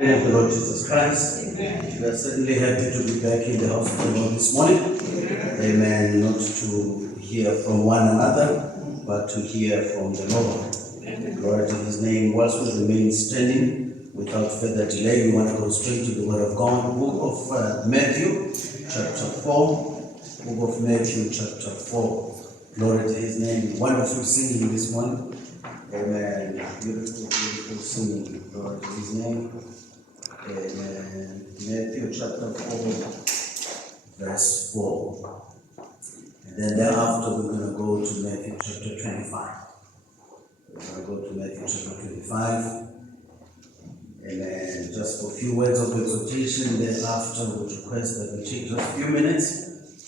Of the Lord Jesus Christ. Amen. We are certainly happy to be back in the house of the Lord this morning. Amen. Not to hear from one another, but to hear from the Lord. Glory to his name. Whilst we remain standing, without further delay, we want to go straight to the Word of God. Book of Matthew, chapter 4. Book of Matthew, chapter 4. Glory to his name. Wonderful singing this morning. Amen. Beautiful, beautiful singing. Glory to his name. Amen. Matthew chapter 4, verse 4. And then thereafter we're going to go to Matthew chapter 25. We're going to go to Matthew chapter 25. Amen. Just for a few words of exhortation, thereafter we would request that we take just a few minutes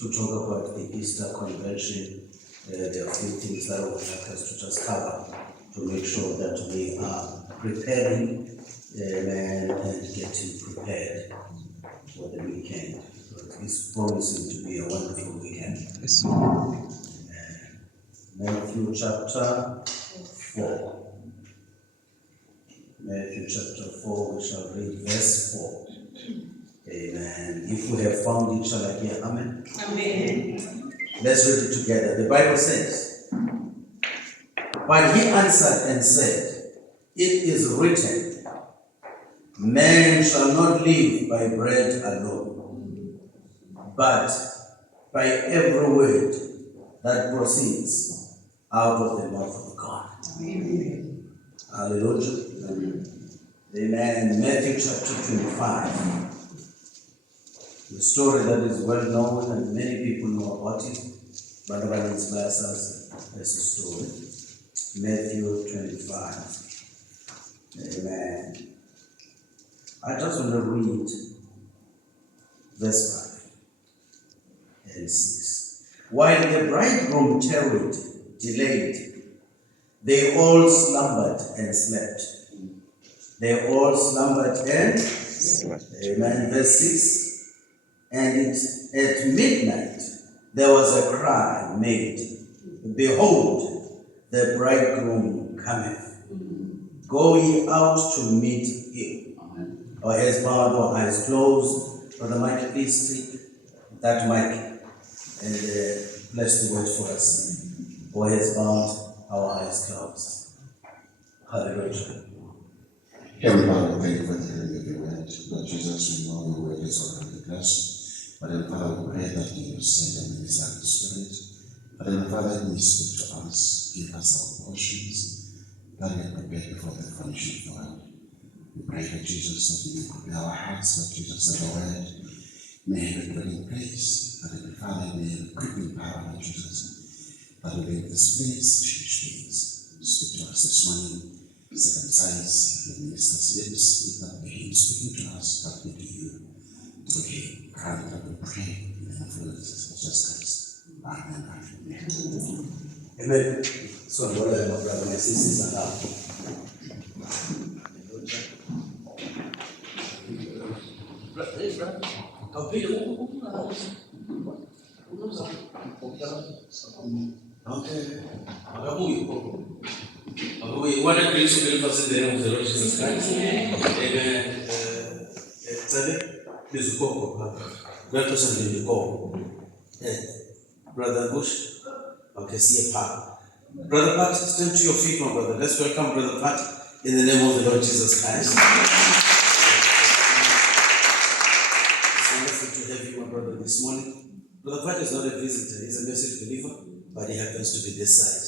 to talk about the Easter Convention. There are a few things that I would like us to just cover to make sure that we are preparing, amen, and getting prepared for the weekend. So it's promising to be a wonderful weekend. Yes. Matthew chapter 4. Matthew chapter 4, we shall read verse 4. Amen. If we have found it, shall I hear amen? Amen. Let's read it together. The Bible says, "But he answered and said, it is written, man shall not live by bread alone, but by every word that proceeds out of the mouth of God." Amen. Hallelujah. Amen. Matthew chapter 25. The story that is well known and many people know about it, but nobody inspires us as a story. Matthew 25. Amen. I just want to read verse 5 and 6. While the bridegroom tarried, delayed, they all slumbered and slept. They all slumbered and slept. Amen. Verse 6. And at midnight there was a cry made, "Behold, the bridegroom cometh. Go ye out to meet him." Our heads bowed, our eyes closed. Brother Mike, please take that mic and bless the word for us. Our heads bowed, our eyes closed. Hallelujah. Heavenly Father, thank you for the hearing of your word. Lord Jesus, we know your word is already blessed. But then, Father, we pray that you will send and minister the Spirit. But then, Father, you speak to us, give us our portions that we are prepared before the foundation of the world. We pray, Lord Jesus, that you may prepare our hearts, Lord Jesus, that the word may have a dwelling place, that the Father may have a quickening power, Lord Jesus, that will leave this place, change things. Speak to us this morning, circumcise the minister's lips, let not be him speaking to us, but be to you. Through him, God, that we pray in the name of Jesus Christ. Amen. Amen. So, brother, my brother, my sisters, and we want to grace to help us in the name of the Lord Jesus Christ. Amen. Please go. That person will go. Brother Bush. Okay, see a part. Brother Pat, stand to your feet, my brother. Let's welcome Brother Pat in the name of the Lord Jesus Christ. It's wonderful to have you, my brother, this morning. Brother Pat is not a visitor, he's a message believer, but he happens to be this side.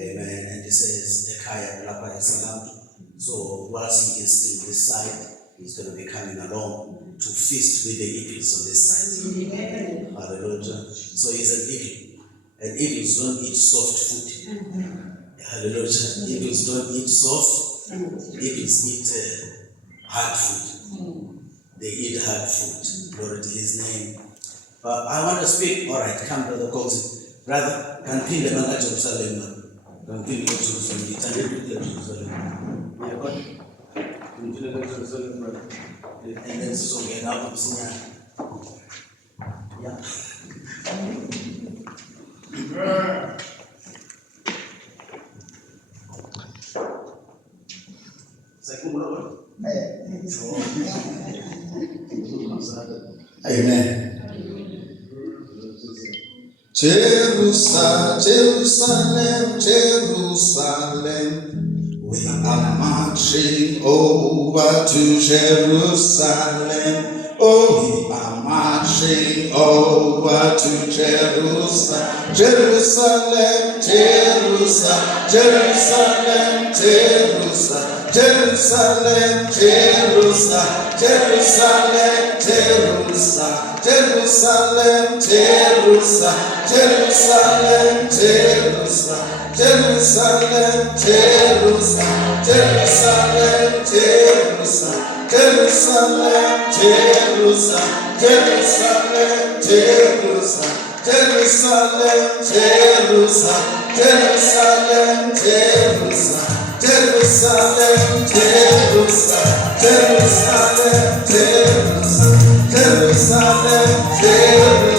Amen. And he says, Ekaya Lapa Salam. So whilst he is still this side, he's going to be coming along to feast with the eagles on this side. Amen. Hallelujah. So he's an eagle. And eagles don't eat soft food. Hallelujah. Eagles don't eat soft. Eagles eat hard food. They eat hard food. Glory to his name. But I want to speak. All right, come, Brother Coxie. Brother, can pin the man at Jerusalem. Can pin the Jerusalem. It's a little bit of Jerusalem. Yeah, God. Can pin the Jerusalem, brother. And then so get out of Sinai. Yeah. Second brother. Amen. Jerusalem, Jerusalem, Jerusalem, we are marching over to Jerusalem. Oh, we are marching over to Jerusalem. Jerusalem, Jerusalem, Jerusalem, Jerusalem, Jerusalem, Jerusalem, Jerusalem, Jerusalem. Jerusalem, Jerusalem, Jerusalem, Jerusalem, Jerusalem, Jerusalem, Jerusalem, Jerusalem, Jerusalem, Jerusalem, Jerusalem, Jerusalem, Jerusalem, Jerusalem, Jerusalem, Jerusalem, Jerusalem, Jerusalem, Jerusalem, Jerusalem. Jerusalem, Jerusalem,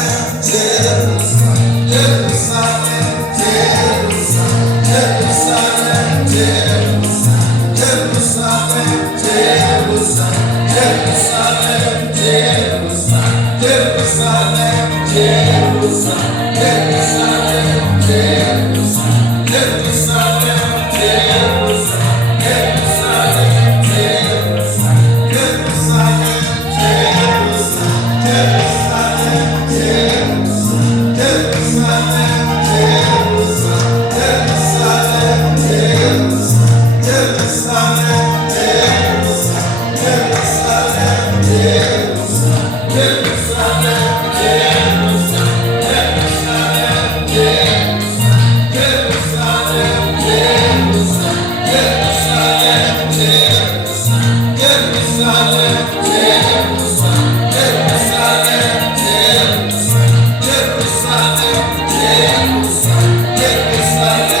Jerusalem, Jerusalem, Jerusalem, Jerusalem, Jerusalem, Jerusalem,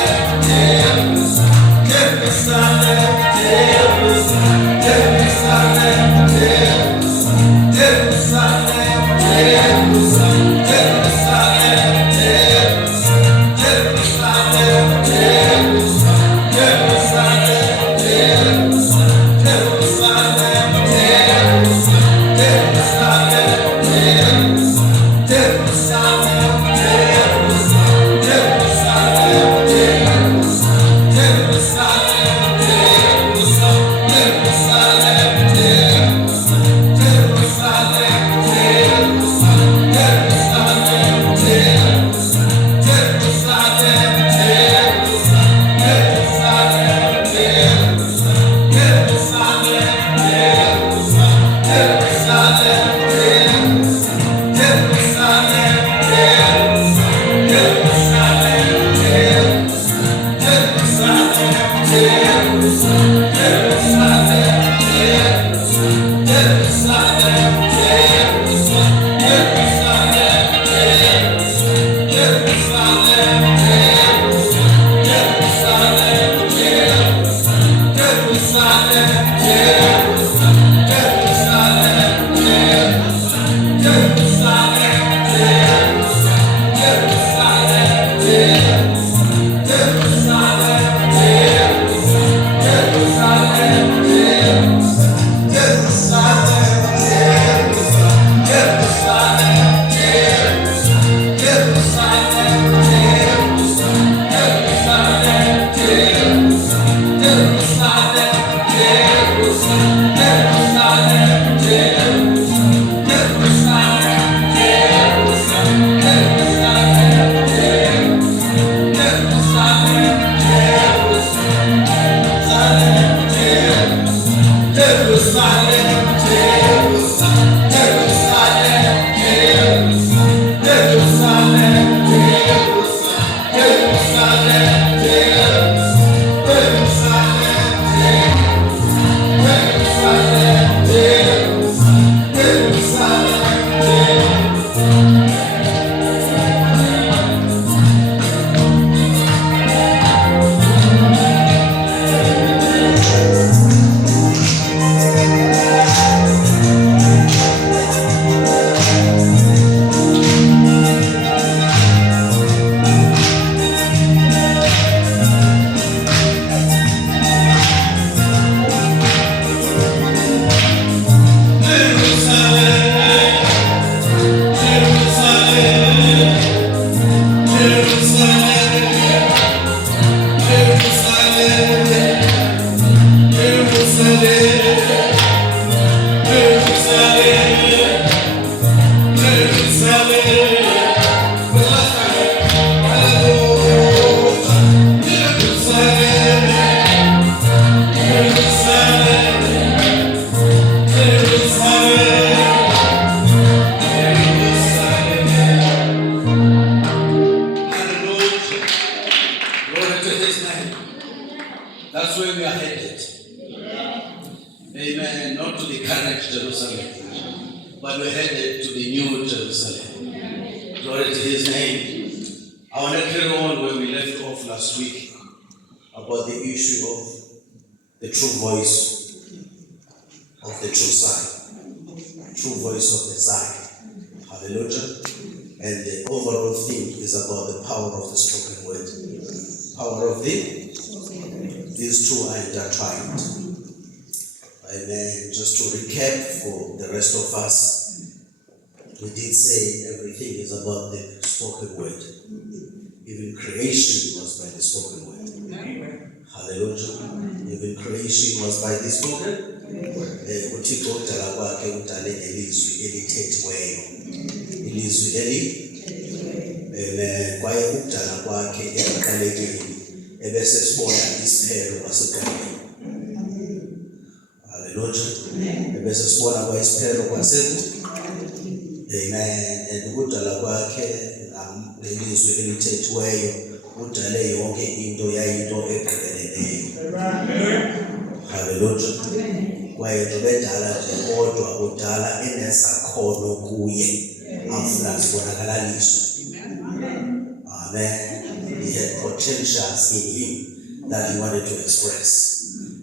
Jerusalem, Jerusalem, Jerusalem, Jerusalem, Jerusalem, Jerusalem, Jerusalem, Glory to his name. That's where we are headed. Amen. Not to the current Jerusalem, but we're headed to the new Jerusalem. Glory to his name. I want to carry on where we left off last week about the issue of the true voice of the true sign. True voice of the sign. Hallelujah. And the overall theme is about the power of the spoken word. Power of these two are intertwined. Amen. Just to recap for the rest of us, we did say everything is about the spoken word. Even creation was by the spoken word. Hallelujah. Even creation was by the spoken word. UThixo ukudala kwakhe udale ngelizwi elithethiweyo. Ilizwi kwaye ukudala kwakhe ekuqalekeni ebese sibona isiphelo kwaseqaleni. Hallelujah. Ebese sibona kwa isiphelo kwaseqaleni. Amen. And ukudala kwakhe ngelizwi elithethiweyo udale yonke into yayinto egqibeleleyo. Hallelujah. Kwaye bedala nje kodwa udala enesakhono kuye afuna zibonakaliswe. Amen. He had potentials in him that he wanted to express.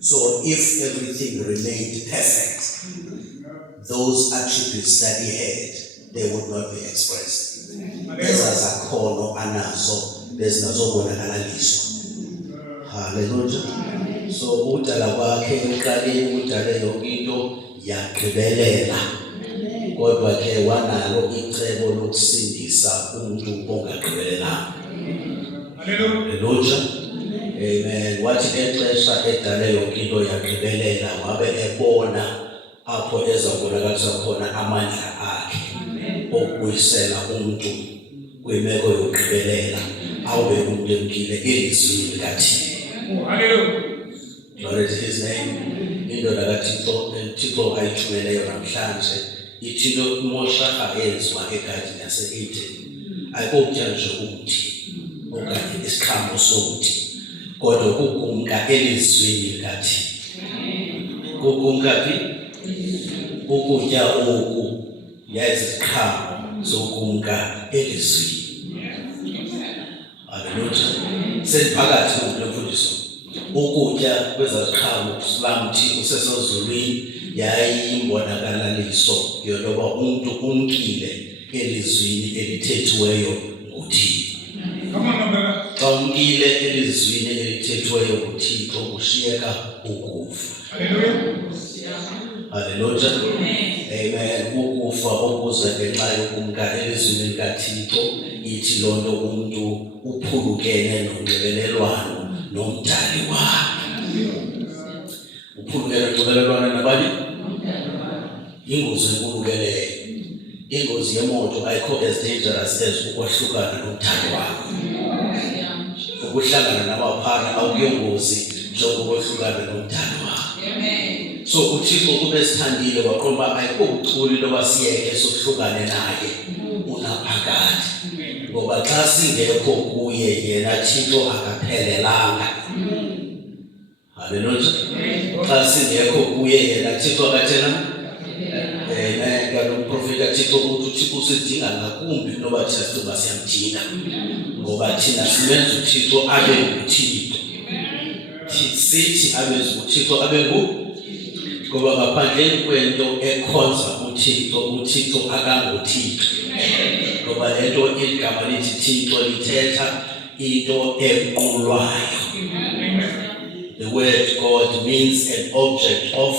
So if everything remained perfect, those attributes that he had, they would not be expressed. Ezazakhono anazo bezinazobonakaliswa. Hallelujah. So udala kwakhe uqaleni udale yonke into yagqibelela. Kodwa ke wanalo icebo lokusindisa umuntu ongagqibelelanga. Hallelujah. Amen. Wathi ngexesha edale yonke into yagqibelela wabe ebona apho ezabonakalisa khona amandla akhe okubuyisela umuntu kwimeko yokugqibelela awube umuntu emkile elizwini likaThixo. Hallelujah. Glory to his name. Indoda kaThixo ayithumeleyo namhlanje ithi into uMosha ayenziwa egadini yase-Eden ayikokutya nje umthi okanye isiqhamo somthi kodwa kukumka elizwini likaThixo. Kukumka phi? Ukutya oku yaziqhamo zokumka elizwini. Hallelujah. Sesiphakathi nomfundisi. Ukutya kwezaziqhamo silamthi usesozulwini yayimbonakaliso yokuba umuntu umkile elizwini elithethiweyo nguThixo. Xa umkile elizwini elithethiweyo nguThixo ushiyeka ukufa. Hallelujah. Amen. Ukufa okuza ngenxa yokumka elizwini likaThixo ithi loo nto umuntu uphulukene nonxibelelwano nomdali wakhe. Uphulukene nonxibelelwano nabani? Ingozi enkulu ke leyo. Ingozi yemoto ayikho as dangerous as ukwahlukana nomdali wakho. Ukuhlangana nabaphana awukuyongozi njengokwahlukana nomdali wakho. So uThixo kube sithandile waqomba ayikho ubuchuli loba siyeke sohlukane naye unaphakade. Ngoba xa singekho kuye yena Thixo akaphelelanga. Hallelujah. Xa singekho kuye yena Thixo akathena Prophet Thixo uThixo usidinga ngakumbi noba thina siyamdinga ngoba thina simenza uThixo abe nguThixo. Sithi abenza uThixo abe ngoba ngaphandle kwento ekhonza uThixo akanguThixo. Ngoba lento igama lithi Thixo lithetha into enqulwayo. The word God means an object of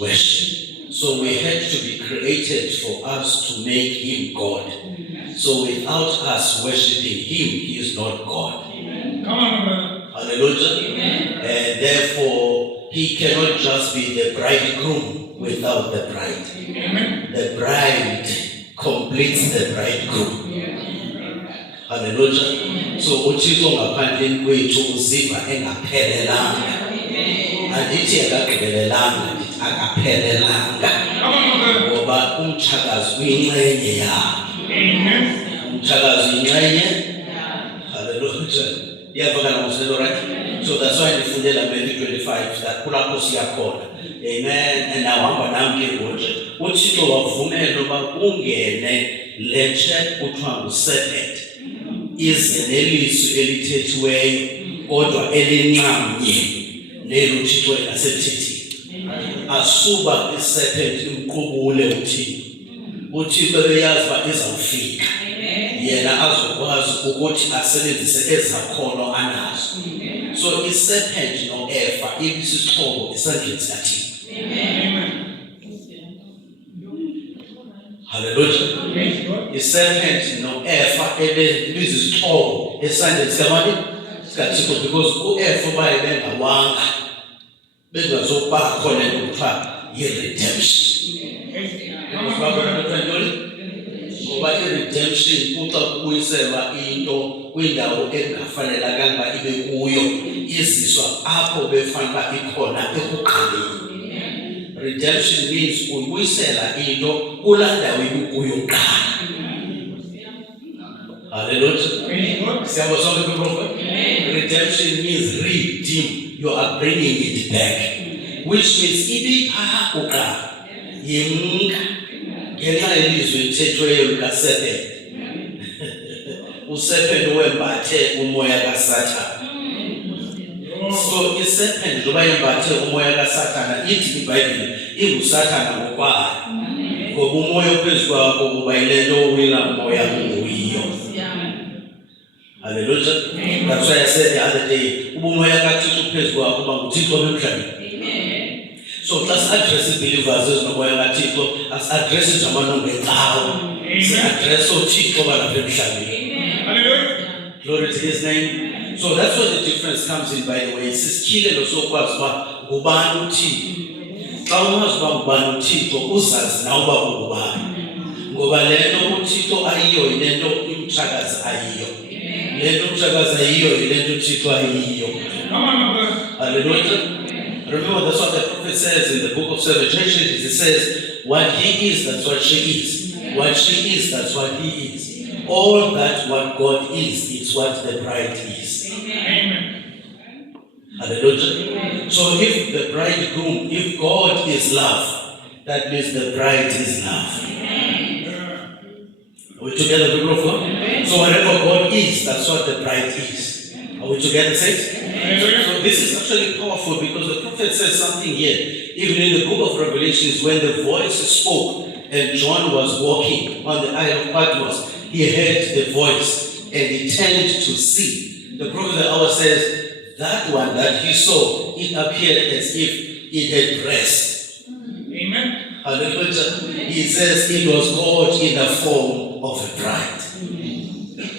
worship. So we had to be created for us to make him God. So without us worshiping him, he is not God. Come on, brother. Hallelujah. Amen. And therefore, he cannot just be the bridegroom without the bride. Amen. The bride completes the bridegroom. Hallelujah. So uThixo ngaphandle kwethu uziva engaphelelanga. Andithi akagqibelelanga, ndithi akaphelelanga. Ngoba umtshakazi uyinxenye yakhe. Umtshakazi uyinxenye. Hallelujah. Iyavakala ngoselo, right? So that's why ndifundela Matthew 25 that kulapho siyakhona. Amen. And awuhamba nami ke ngoje. UThixo wavumela uba kungene letshe kuthiwa nguSerpent. Ize nelizwi elithethiweyo kodwa elinxamnye nelo uThixo engasethethile. Asuba iSerpent imqubule uThixo. UThixo beyazi uba izawufika. Yena azokwazi ukuthi asebenzise ezakhono anazo. So iSerpent no-Eva ibisisixhobo esandleni sikaThixo. Hallelujah. iSerpent no-Eva ebizisixhobo esandleni sikaThixo because u-Eva baye bengawanga bengazokuba khona into kuthiwa yi-redemption. Ngoba i-redemption kuxa kubuyiselwa into kwindawo engafanelekanga ibe kuyo, iziswa apho befanele uba ikhona ekuqaleni. Redemption means uyibuyisela into kulaa ndawo ibikuyo kuqala. Hallelujah. Siyabo sonke people. Redemption means redeem. You are bringing it back, which means ibiphaa kuqala yemka ngenxa yelizwi elithethweyo likaSerpent. uSerpent wembathe umoya kaSathane. So iSerpent njengoba yembathe umoya kaSathane, ithi iBhayibhile inguSathane ngokwayo. Ngoba umoya ophezu kwakho kuba yile nto uwina umoya unguyiyo. Hallelujah. That's why I said the other day, ubumoya kaThixo uphezu kwakho uba nguThixo emhlabeni. So let's address the believers as no way kaThixo, as address it amalungu encawe. Address uThixo balapha emhlabeni. Hallelujah. Glory to his name. So that's where the difference comes in, by the way. Sisityhilelo sokwazi uba ngubani uThixo. Xa umazi uba ngubani uThixo uzazi nawe uba ungubani. Ngoba le nto uThixo ayiyo yile nto umtshakazi ayiyo. Le nto umtshakazi ayiyo yile nto uThixo ayiyo. Hallelujah. Remember, that's what the prophet says in the book of Revelations. It says, what he is, that's what she is. What she is, that's what he is. All that what God is what the bride is. Amen. Hallelujah. So if the bridegroom, if God is love, that means the bride is love. Are we together, people of God? So whatever God is, that's what the bride is. Are we together, saints? So this is actually powerful because the prophet says something here. Even in the book of Revelations, when the voice spoke and John was walking on the Isle of Patmos, he heard the voice and he turned to see. The prophet of the hour says, that one that he saw, it appeared as if it had breast. Amen. Hallelujah. He says it was God in the form of a bride.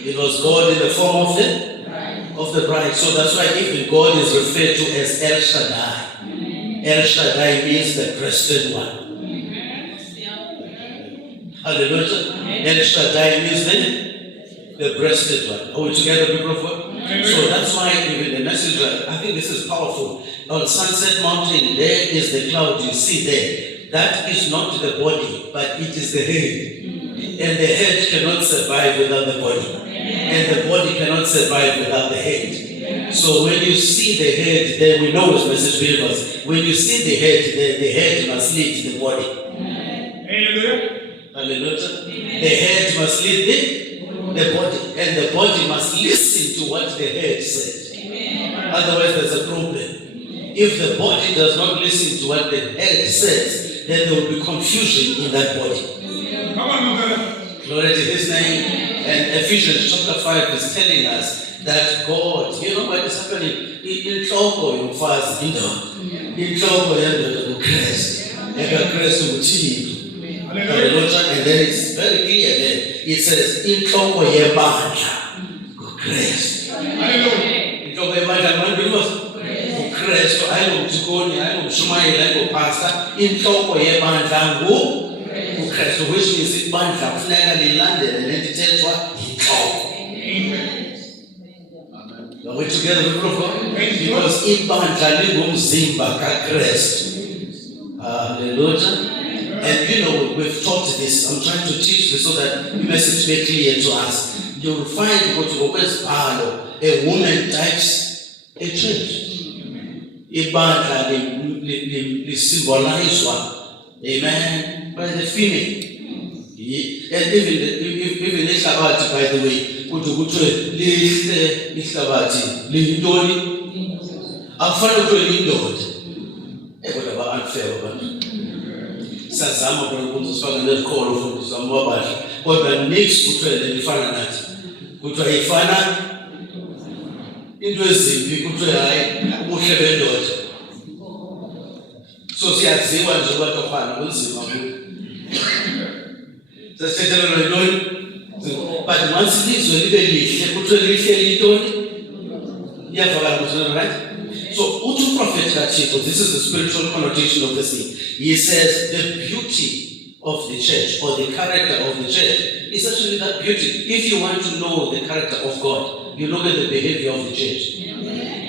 It was God in the form of the bride. So that's why even God is referred to as El Shaddai. El Shaddai means the breasted one. Hallelujah. El Shaddai means the breasted one. Are we together, people of God? So that's why even the message, I think this is powerful. On Sunset Mountain, there is the cloud you see there. That is not the body, but it is the head. And the head cannot survive without the body. And the body cannot survive without the head. So when you see the head, then we know as message believers, when you see the head must lead the body. Hallelujah. The head must lead the body, and the body must listen to what the head says. Otherwise, there's a problem. If the body does not listen to what the head says, then there will be confusion in that body. Glory to his name. And Ephesians chapter 5 is telling us that God, you know what is happening? In trouble, you fast in trouble, you Christ. And then it's very clear there. It says, in trouble, you Christ. In trouble, you Christ. I know Tikoni, I know Shumai, I know Pastor. In trouble, you Christ, which means it bandla kufuneka lilandele lento ithethwa yinhloko. Amen. Are we together, people of God? Because ibandla lingumzimba kaKristu. Hallelujah. And you know, we've taught this. I'm trying to teach this so that the message be clear to us. You will find a woman types a church. Ibandla symbolize amen, by the female. And even ihlabathi, by the way, kuthiwe lihle ihlabathi liyintoni? Akufanele kuthiwe liyindoda. Kodwa ba-unfair abantu. Sazama khona ukuthi sifake nezikholo ufundisa ababahle. Kodwa next kuthiwe le ifana nathi. Kuthiwa ifana into ezimbi, kuthiwe hayi ubuhle bendoda. So siyaziwa nje abantu abafana kunzima kubo. Sesithethelwa yintoni? But once ilizwe libe lihle, kuthiwe lihle liyintoni? Iyavakala ukuthi, right? So, uthi prophet kaThixo, this is the spiritual connotation of this thing. He says the beauty of the church or the character of the church is actually that beauty. If you want to know the character of God, you look at the behavior of the church.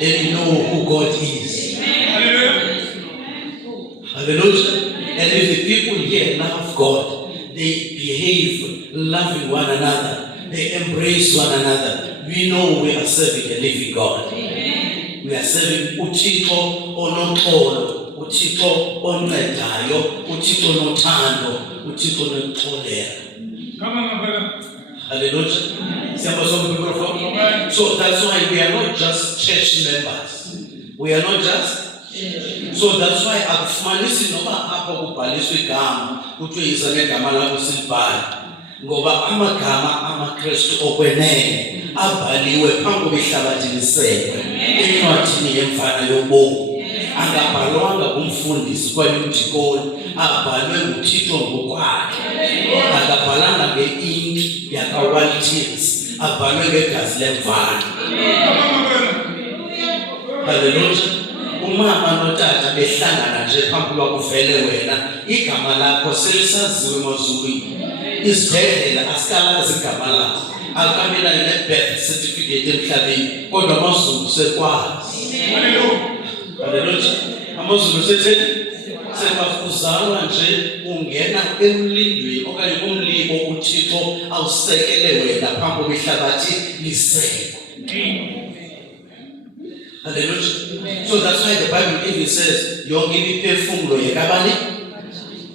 Then you know who God is. Hallelujah. Hallelujah. And if the people here love God, they behave loving one another, they embrace one another, we know we are serving a living God. We are serving uThixo onoxolo, uThixo oncedayo, uThixo onothando, uThixo onoxolelo. Come on, brother. Hallelujah. So that's why we are not just church members. We are not just. So that's why akufumanisi noma apho kubhaliswe igama kuthiwe yiza negama lakho silibhale. Ngoba amagama amaKristu okwenene abhaliwe phambi kwehlabathi lisekwe encwadini yemfana yobomi. Angabhalwanga ngumfundisi kwayumdikoni, abhalwe nguThixo ngokwakhe. Akabhalanga nge-ink yakawaltins, abhalwe ngegazi lemvana. Hallelujah. Umama notata behlangana nje phambi kwakuvele wena, igama lakho selisaziwe emazulwini. Isibhedlela asikalazi igama lakho, akamela ne-birth certificate emhlabeni, kodwa amazulu sekwazi. Hallelujah. Amazulu sekuzalwa nje ungena emlindweni okanye kumlibo uThixo awusekele wena phambi kwehlabathi lisekwe. Hallelujah. So that's why the Bible even says, yonke imiphefumulo yekabani?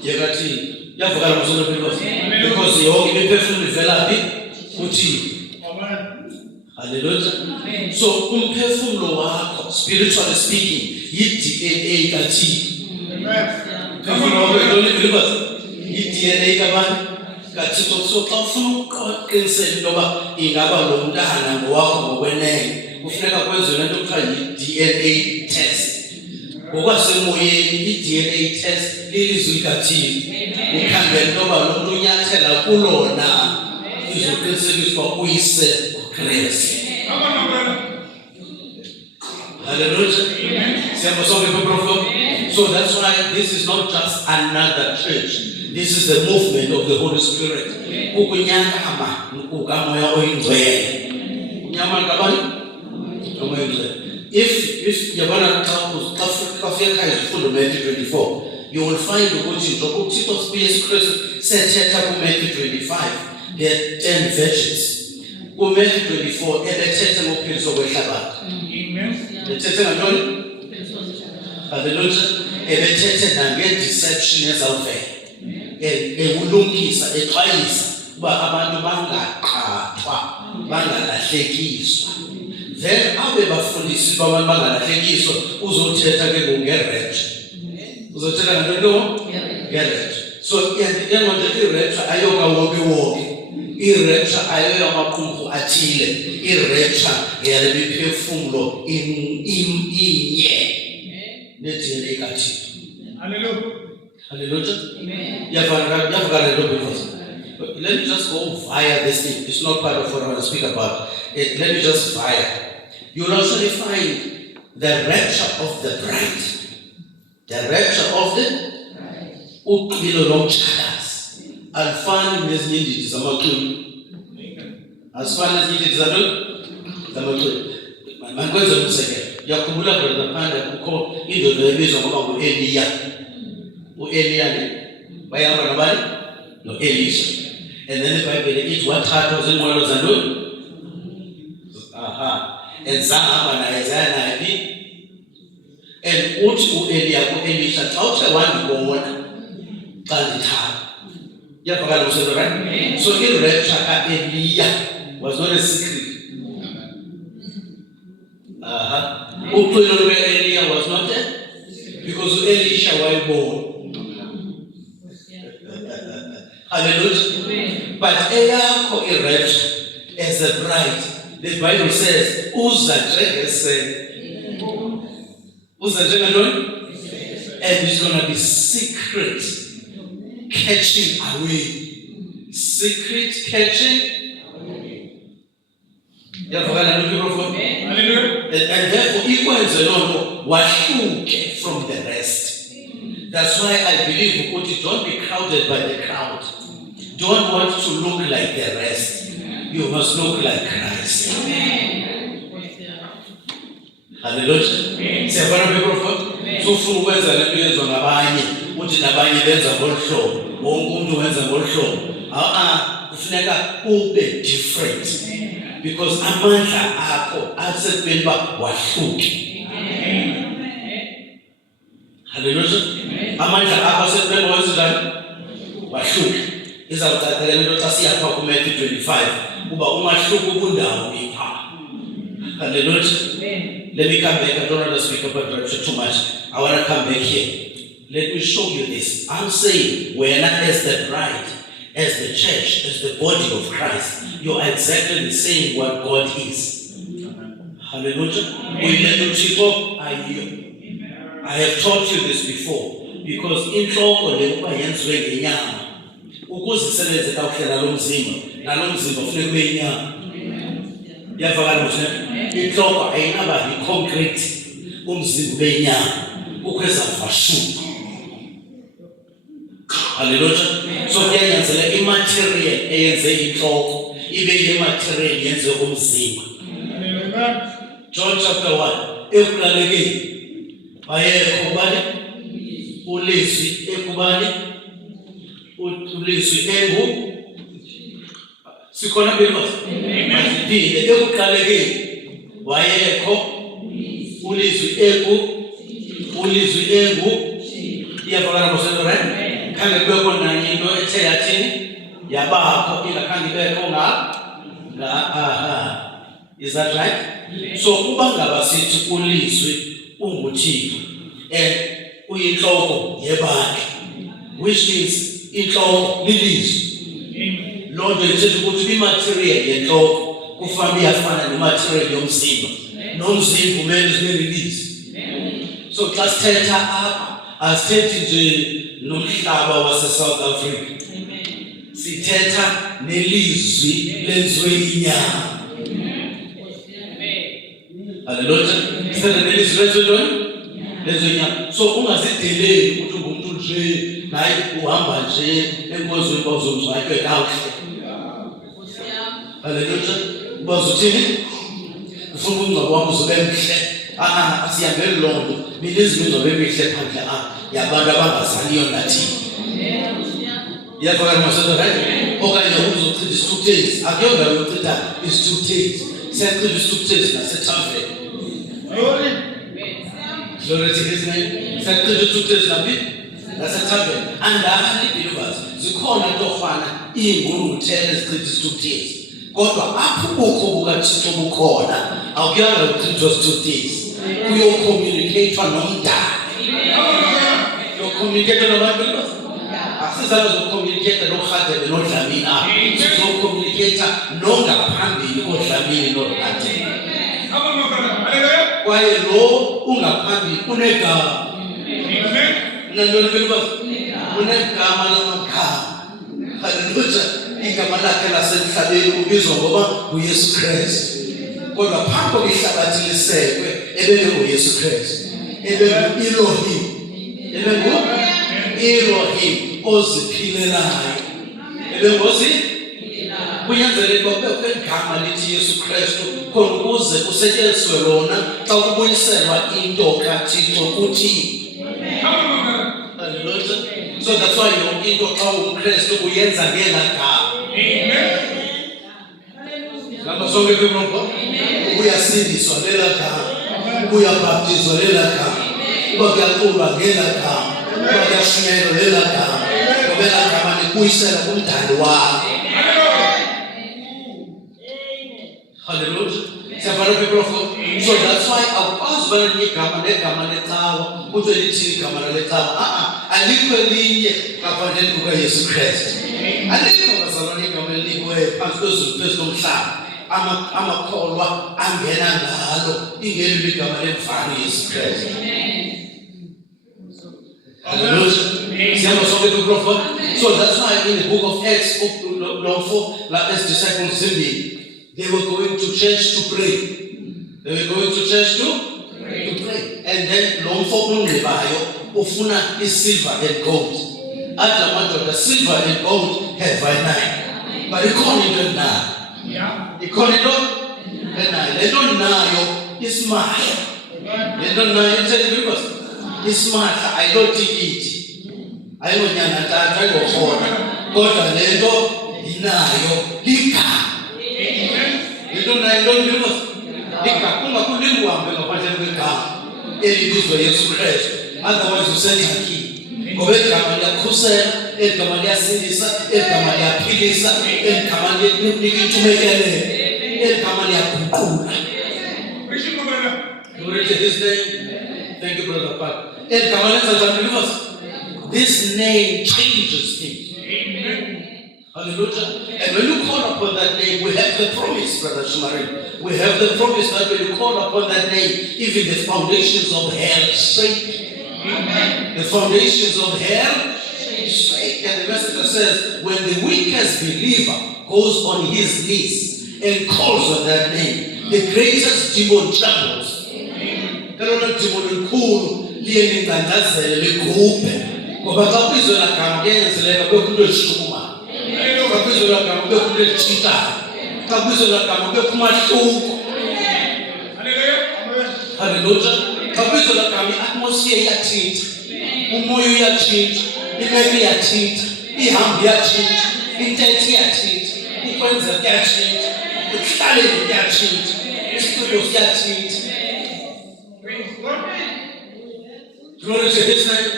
Yekathini? Yavakala mzolo because yonke imiphefumulo ivelaphi? kuThixo. Hallelujah. So umphefumulo wakho, spiritually speaking, yi-DNA kaThixo. Yi-DNA kabani? kaThixo. So xa ufuna ukuqiniseka into yoba ingaba lo mntana ngowakho ngokwenene, kufuneka kwenziwe lento kuthiwa yi-DNA test. Ngokwasemoyeni i-DNA test lilizwi likaThixo. Ukhangela into yoba lo mntu unyathela kulona izoqinisekisa ukuba uyise uKristu. Hallelujah. So that's why this is not just another church. This is the movement of the Holy Spirit. Ukunyama ukamoya oyingcwele. Unyama kabani? If yabona xa fika izifundo Matthew 24, you will find ukuthi uThixo uYesu Kristu sethetha ku Matthew 25, there are 10 virgins. Ku Matthew 24 ebethethe ngophiliswa kwehlabathi. Bethethe ngantoni? Hallelujah. Ebethethe nange-deception ezawuvela. Ekulungisa, exwayisa uba abantu bangaqhathwa, bangalahlekiswa. Then abe bafundisi abantu bangalahlekiswa uzothetha ke nge-rapture. Uzothetha ngantoni? Nge-rapture. So njengoba i-rapture ayokawoke-woke. I-rapture ayoyamaqumrhu athile. I-rapture yale miphefumulo inye ne-DNA kaThixo. Hallelujah. Hallelujah. Let me just go via this thing. It's not part of what I want to speak about. Let me just via. You'll also find the rapture of the bride. The rapture of the uqilo lomtshakazi. Alifani nezinye indidi zamaxhwili. Asifani nezinye indidi zamaxhwili. Mangwenze umsekelo. Yakhumbula brother Panda kukho indoda ebizwa ngoba ngu-Eliya. U-Eliya bayahamba nobani? No-Elisha. And then the Bible ithi wathathwa zinqwelo zantoni? And zahamba naye zaya naphi? And uthi u-Eliya ku-Elisha xa uthe wandibona xa ndithaba. Iyavakala umsebenzi, right? So i-rapture ka-Eliya was not a secret. Uxolo lwe-Eliya was not a, because u-Elisha wayebona. Hallelujah. But eyakho i-rapture as a bride, the Bible says, uza njengantoni? And it's going to be secret catching away. Secret catching. And therefore, ikwenze lonto wahluke from the rest. That's why I believe don't be crowded by the crowd. Don't want to look like the rest. You must look like Christ. Hallelujah. Siyabona microphone. So ufuna ukwenza lento yenziwa ngabanye, uthi nabanye benza ngolu hlobo, wonke umuntu wenza ngolu hlobo. Kufuneka ube different. Because amandla akho asekubeni ba wahluke. Hallelujah. Amandla akho asekubeni wenzenjani? Wahluke. Izawucathela lento xa siyapha kuMatthew 25 kuba umahluko kundawo ipha. Hallelujah. Let me come back. I don't want to speak about rapture too much. I want to come back here. Let me show you this. I'm saying we're not as the bride, as the church, as the body of Christ. You're exactly saying what God is. Hallelujah. I have taught you this before. Because inhloko lekuba yenziwe ngenyama. Ukuzisebenza kakuhle nalomzimba. Nalomzimba ufike kube inyama. Yavakala ukuthi inhloko ayinaba i-concrete umzimba ube inyama. Ukweza vashuka. Hallelujah. So kuyanyanzela imaterial eyenze inhloko ibe imaterial yenze umzimba. John chapter 1 ekuqalekeni ayekho ubani ulizwi ekubani ulizwi engu sikhona bema masipinde ekuqalekeni wayekho ulizwi engu iyavakala mosendo right khange kubekho nanye into ethe yathini yabakho ingakhange ibekho is that right? So kuba ngaba sithi ulizwi unguThixo and uyinhloko yebandla, which means inhloko lilizwi. Lord ithetha ukuthi imaterial yenhloko kufanele iyafana nematerial yomzimba. Nomzimba kumele zibe lilizwi. So xa sithetha apha asithethi nje nomhlaba wase-South Africa. Sithetha nelizwi lenziwe inyama. Hallelujah. Sithetha nelizwi lenziwe inyama. So ungazideleli ukuthi ungumuntu nje naye uhamba nje enkozweni bazomzwakhe kakuhle. Hallelujah. Bazothini? Ufuna umngcwabo wami uzobe mhle. Asiyambeli lonto. Mina izwi ngizobe mihle phandle yabantu abangazaniyo nathi. Yavakala masondo right? Okanye uzochitha isithukuthezi. Akuyona yokuchitha isithukuthezi. Siyachitha isithukuthezi nasethaveni. Glory to his name. Siyachitha isithukuthezi naphi? Nasethaveni. Andani believers. Zikhona tofana ingqungquthela ezichitha isithukuthezi. Kodwa apho ubukho bukaThixo bukhona akuyanga ukuchithwa isithukuthezi. Kuyocommunicate nomdali. Communicate nabantu believers. Asizama zokucommunicate noHadebe noDlamini apha. Sizocommunicate nongaphambili koDlamini noHadebe. Kwaye lo ungaphambili unegama. Amen. Nantoni believers? Unegama lamagama. Hallelujah. Igama lakhe lasemhlabeni ubizwa ngoba uYesu Kristu. Kodwa phambi kwehlabathi lisekwe ebenguYesu Kristu. Ebengu-Elohim. Ebengu-Elohim oziphilelayo. kunyanzeleka ukuba kubekho igama lithi Yesu Kristu khona ukuze kusetyenziswe lona xa kubuyiselwa into kaThixo kuthini. Hallelujah. So that's why yonke into xa ungumKristu uyenza ngelaa gama. Ngapha sonke people uyasindiswa lelaa gama, uyabhaptizwa lelaa gama, uba kuyaculwa ngelaa gama, uba kuyashunyayelwa lelaa gama, ngoba elaa gama likubuyisela kumdali wakho. Hallelujah. Several people of God. So that's why awukwazi ubana igama negama lecawa kuthiwe lithini igama lecawa. Alikho elinye ngaphandle kukaYesu Kristu. Alikho bazalwane igama elinikweyo phansi kwezulu phezu komhlaba amakholwa angena ngalo ingeli igama lemfana uYesu Kristu. Hallelujah. People of God. So that's why in the book of Acts, as disciples they were going to church to pray. They were going to church to pray. And then Lomfo Unlebayo ufuna is silver and gold. The silver and gold have I nine. But you can't even now. You can't even they don't know it's smart. They don't know because it's smart. I don't take it. I don't know that I go for God and they don't deny. You don't give us. Otherwise, you send a key. Government Kusa, El Kamalia Sindisa, El Kamalia Pilisa, El Kamalia Nipiki to make El Kamalia Kukuna. Glory to his name. Thank you, Brother Pat. El Kamalia Sindisa. This name changes things. Hallelujah. And when you call upon that name, we have the promise, Brother Shumari. We have the promise that when you call upon that name, even the foundations of hell shake. The foundations of hell shake. And the messenger says, when the weakest believer goes on his knees and calls on that name, the greatest demon trembles. Hello, demon cool, Lianing and that's a little open. But how is it against the level of the Shuma? Kabizola kambe kule chita. Kabizola kambe kumashuko. Hallelujah. Kabizola kambe atmosphere ya chita. Umoyo ya chita. Imemi ya chita. Ihambi ya chita. Intenti ya chita. Ikwenza ya chita. Ihlale ya chita. Isitulo ya chita. Glory to his name.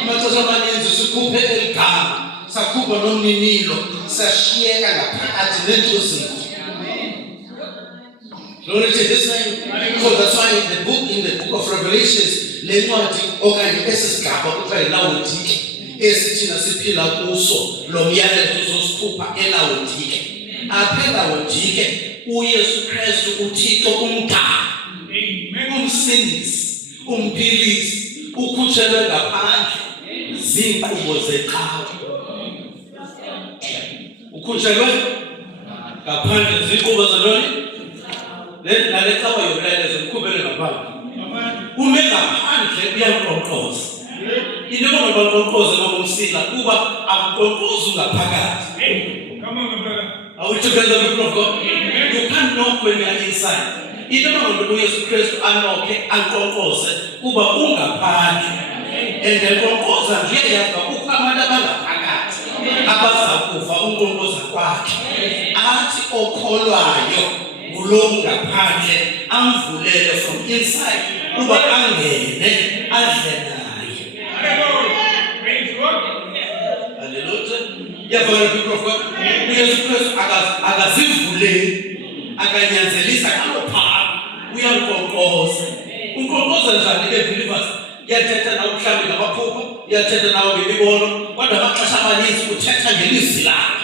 Amaxesha amaninzi sikhuphe eligama. Sakuba nomninilo sashiyeka ngaphakathi nentuzini. Glory to his name. So that's why in the book of Revelations lencwadi okanye esisigaba kuthiwa yiLaodike esithina siphila kuso lo myalezo uzosikhupha eLaodike. Apha eLaodike uYesu Kristu uThixo umdali, umsindisi, umphilisi, ukhutshelwe ngaphandle ziinkqubo zeqhawe. Ukhutshelwe ngaphandle ziinkqubo zantoni? Nale cawa yomyalezo mkhubele ngaphandle. Ume ngaphandle uyankqonkqoza. Into yokunkqonkqoza ngomsila kuba akunkqonkqozi ungaphakathi. Are we together, people of God? You can't knock when you are inside. Into yokuba uYesu Kristu anokhe ankqonkqoze kuba ungaphandle. And nkqonkqoza nje yazi kukho abantu abangaphakathi abazakuva unkqonkqoza kwakhe. Athi okholwayo ngulo ngaphandle amvulele from inside kuba angene adle naye. Hallelujah. Yabona people of God. uYesu Kristu akazivuleli akanyanzelisa kalophaa uyankqonkqoza. Unkqonkqoza njani ke believers? Yathetha nawe mhlawumbi ngamaphupha, yathetha nawe ngemibono, kodwa amaxesha amaninzi uthetha ngelizwi lakhe.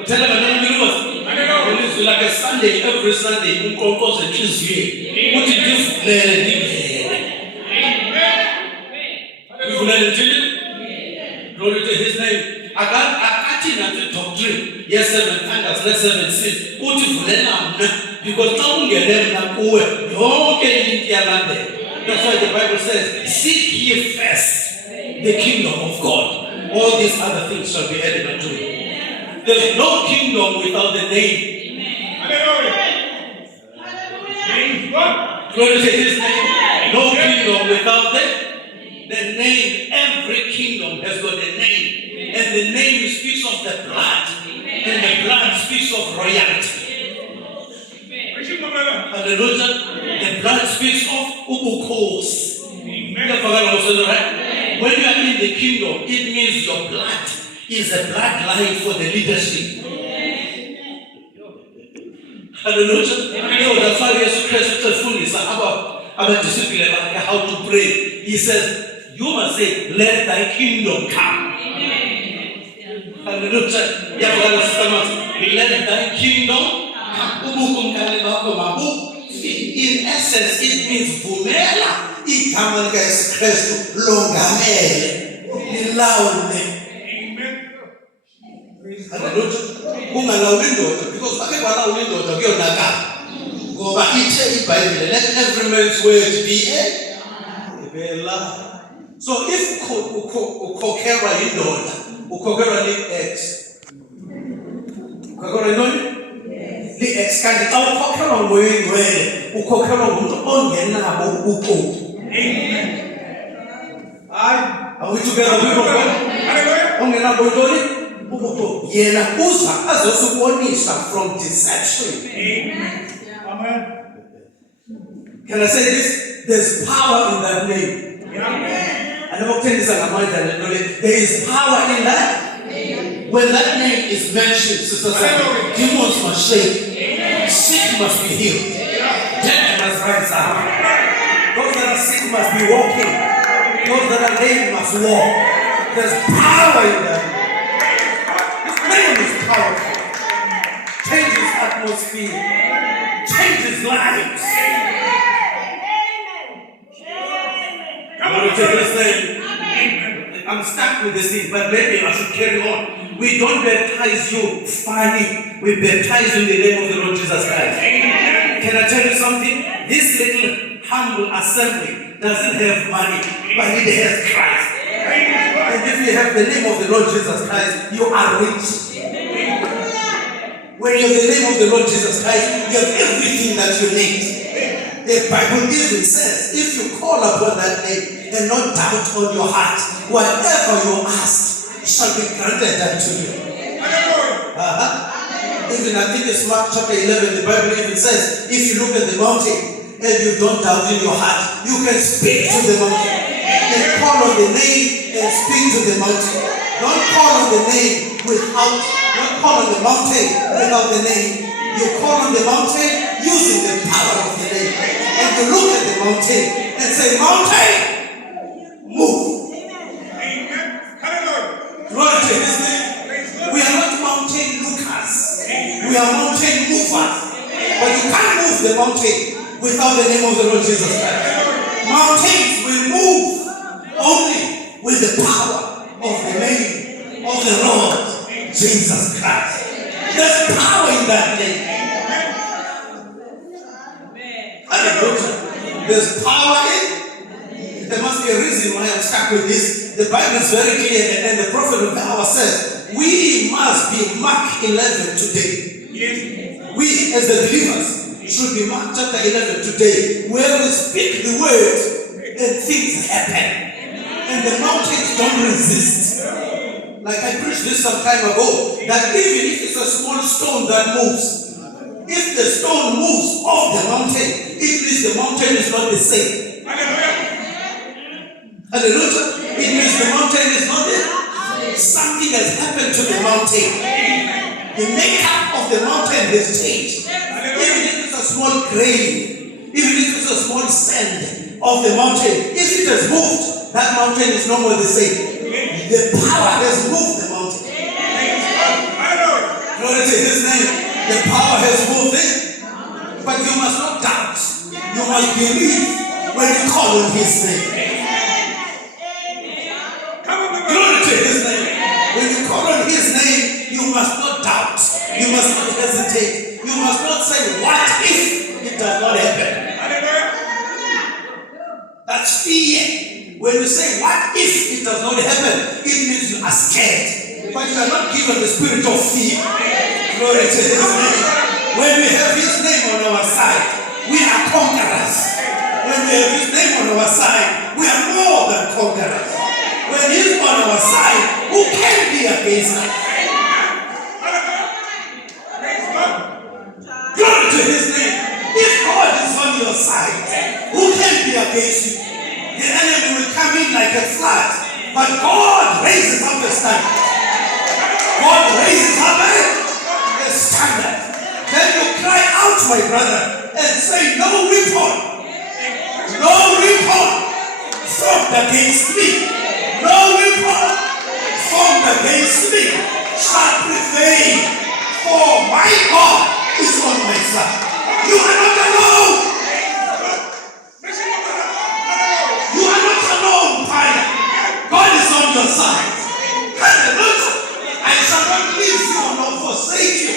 Uthetha ngantoni believers? Ngelizwi lakhe. Sunday, every Sunday unkqonkqoza entliziyweni uthi ndivulele ndingene. Ndivulele ndithini? Glory to his name. Akathi nanti doctrine ye-7 thunders ne-7 seals uthi vulela mna because xa ungene mna kuwe yonke into iyalandela. That's why the Bible says, seek ye first the kingdom of God. All these other things shall be added unto you. There's no kingdom without the name. Glory to his name. No kingdom without the name. Every kingdom has got a name. And the name speaks of the blood. And the blood speaks of royalty. Hallelujah. The blood speaks of ubukhosi. When you are in the kingdom, it means your blood is a bloodline for the leadership. Hallelujah. So that's why Jesus Christ tells our disciples how to pray. He says, you must say, let thy kingdom come. Hallelujah. Let thy kingdom come. In essence, it means vumela igama likaYesu Kristu longamele lilawule. Hallelujah. Ungalawuli indoda because bake balawula indoda kuyonakala. Ngoba ithe iBhayibheli let every man's word be a lie. So if ukhokhelwa indoda, ukhokhelwa li-ex. Ukhokhelwa yini? Li-ex kanti xa ukhokhelwa ngoyingcwele, ukhokhelwa ngumuntu ongenabo ubuqobo. Are we together, people of God? Ongenabo intoni? Ubuqobo. Yena uza azosubonisa from deception. Amen. Can I say this? There's power in that name. There is power in that. When that name is mentioned, demons must shake, sick must be healed, dead must rise up. Those that are sick must be walking. Those that are lame must walk. There's power in that. This name is powerful. Changes atmosphere. Changes lives. I'm stuck with this thing, but maybe I should carry on. We don't baptize you funny. We baptize you in the name of the Lord Jesus Christ. Can I tell you something? This little humble assembly doesn't have money, but it has Christ. And if you have the name of the Lord Jesus Christ, you are rich. When you have the name of the Lord Jesus Christ, you have everything that you need. The Bible even says, if you call upon that name and not doubt on your heart, whatever you ask shall be granted unto you. Even I think it's Mark chapter 11, the Bible even says, if you look at the mountain and you don't doubt in your heart, you can speak to the mountain and call on the name and speak to the mountain. Don't call on the name don't call on the mountain without the name. You call on the mountain using the power of the name. And you look at the mountain and say, mountain, move. Glory to his name. We are not mountain lookers. We are mountain movers. But you can't move the mountain without the name of the Lord Jesus Christ. Mountains will move only with the power of the name of the Lord Jesus Christ. There's power in that name. There's power in. There must be a reason why I'm stuck with this. The Bible is very clear, and the prophet of the hour says, we must be Mark 11 today. Yes. We as the believers should be Mark chapter 11 today, where we speak the word and things happen. And the mountains don't resist. Like I preached this some time ago, that even if it's a small stone that moves, if the stone moves off the mountain, it means the mountain is not the same. Hallelujah. It means the mountain is not there. Something has happened to the mountain. The makeup of the mountain has changed. Even if it's a small grain, even if it's a small sand of the mountain, if it has moved, that mountain is no more the same. The power has moved the mountain. Glory to his name. The power has moved it. But you must not doubt. You must believe when you call on his name. Glory to his name. When you call on his name, you must not doubt. You must not hesitate. You must not say, what if it does not happen? That's fear. When you say, what if it does not happen? It means you are scared. But you are not given the spirit of fear. Glory to his name. When we have his name on our side, we are conquerors. When we have his name on our side, we are more than conquerors. When he's on our side, who can be against us? Glory to his name. If God is on your side, who can be against you? The enemy will come in like a flood, but God raises up a standard. God raises up a standard. Then you cry out, my brother, and say, no weapon formed against me, no weapon formed against me shall prevail, for my God is on my side. You are not alone. You are not alone, Father. God is on your side. Hallelujah. I shall not leave you nor forsake you.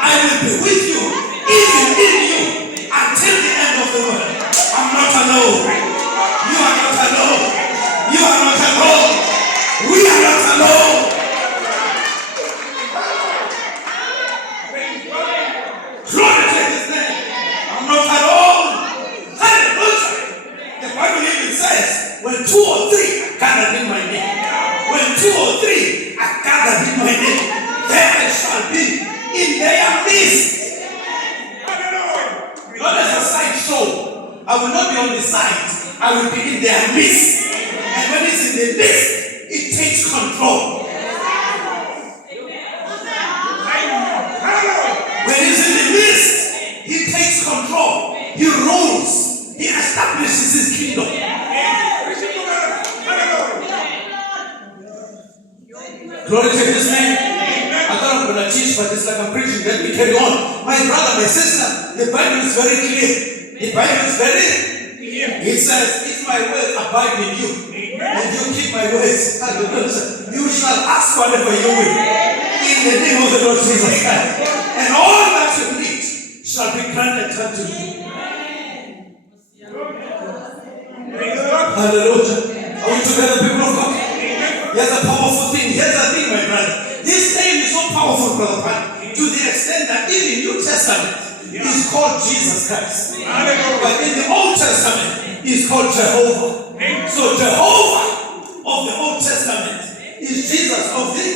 I will be with you, even in you, until the end of the world. I'm not alone. You are not alone. You are not alone. We are not alone. Glory to his name. I'm not alone. Hallelujah. The Bible even says, when 2 or 3 are gathered in my name, when 2 or 3 are gathered in my name, there I shall be in their midst. Not as a side show. I will not be on the side. I will be in their midst. And when it's in the midst, it takes control. When he's in the midst, he takes control. He rules. He establishes his kingdom. Glory to his name. I thought I'm going to teach, but it's like I'm preaching. Let me carry on. My brother, my sister, the Bible is very clear. The Bible is very clear. It says, if my words abide in you, and you keep my words, you shall ask whatever you will. In the name of the Lord Jesus Christ. And all that you need shall be granted unto you. Hallelujah. Are we together, people of God? Here's a powerful thing. Here's the thing, my brother. This name is so powerful, brother Pan, to the extent that even New Testament is called Jesus Christ. But in the Old Testament, is called Jehovah. So Jehovah of the Old Testament is Jesus of the.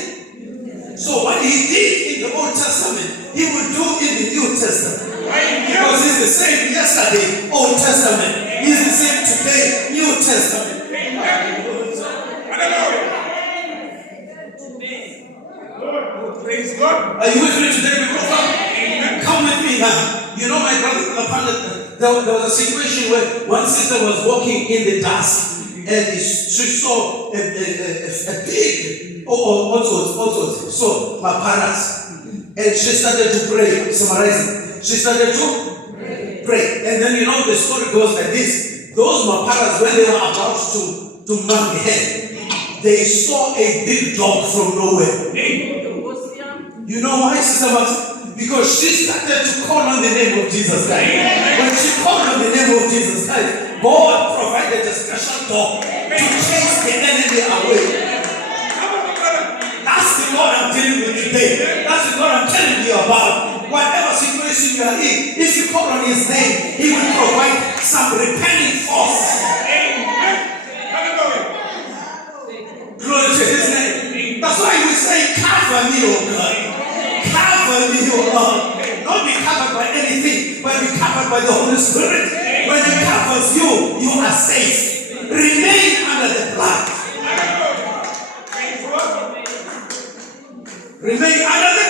So what he did in the Old Testament, he will do in the New Testament. Because he's the same yesterday, Old Testament. He's the same today, New Testament. Praise God. Are you with me today, people? Come with me now. You know, my brother, there was a situation where one sister was walking in the dust and she saw a pig, also saw my parents, and she started to pray. Summarizing, she started to pray, and then you know the story goes like this: those Maparas, when they were about to mark her, they saw a big dog from nowhere. You know why, Sister Martin? Because she started to call on the name of Jesus Christ. When she called on the name of Jesus Christ, God provided a special dog to chase the enemy away. That's the God I'm dealing with today. That's the God I'm telling you about. Whatever situation you are in, if you call on his name, he will provide some repelling force. Glory to his name. That's why we say, cover me, oh God. Cover me, oh God. Not be covered by anything, but be covered by the Holy Spirit. When he covers you, you are safe. Remain under the blood. Remain under the.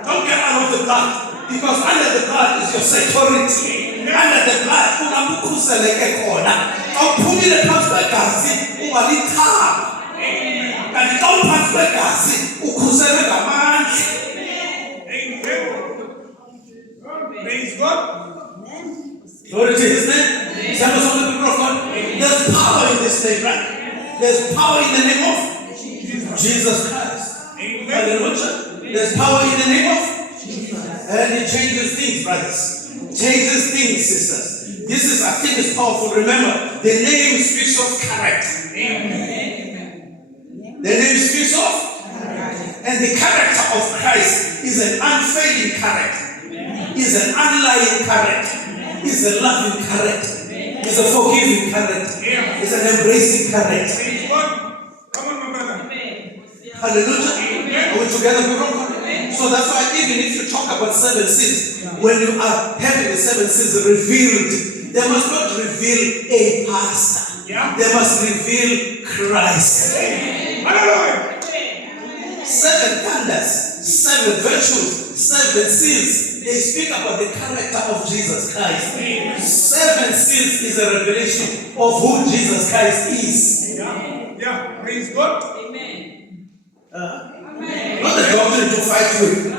Don't get out of the blood, because under the blood is your security. Under the blood, ungakuseleke khona. Awuphumile phansi kwegazi ungalithaba. Kanti xa uphansi kwegazi ukhuselwe ngamandla. Praise God. Glory to his name. Tell us all the people of God. There's power in this name, right? There's power in the name of Jesus Christ. Hallelujah. There's power in the name of Jesus. And it changes things, brothers. Changes things, sisters. This is, I think, is powerful. Remember, the name speaks of character. The name speaks of character. the character of Christ is an unfailing character, is an unlying character, is a loving character, is a forgiving character, is an embracing character. Praise God. Come on, my brother. Hallelujah. Are we together, people? So that's why even if you talk about 7 sins, when you are having the 7 sins revealed, they must not reveal a pastor. They must reveal Christ. Hallelujah. 7 thunders, 7 virtues, 7 sins. They speak about the character of Jesus Christ. 7 sins is a revelation of who Jesus Christ is. Yeah. Praise God. Not the doctrine to fight with.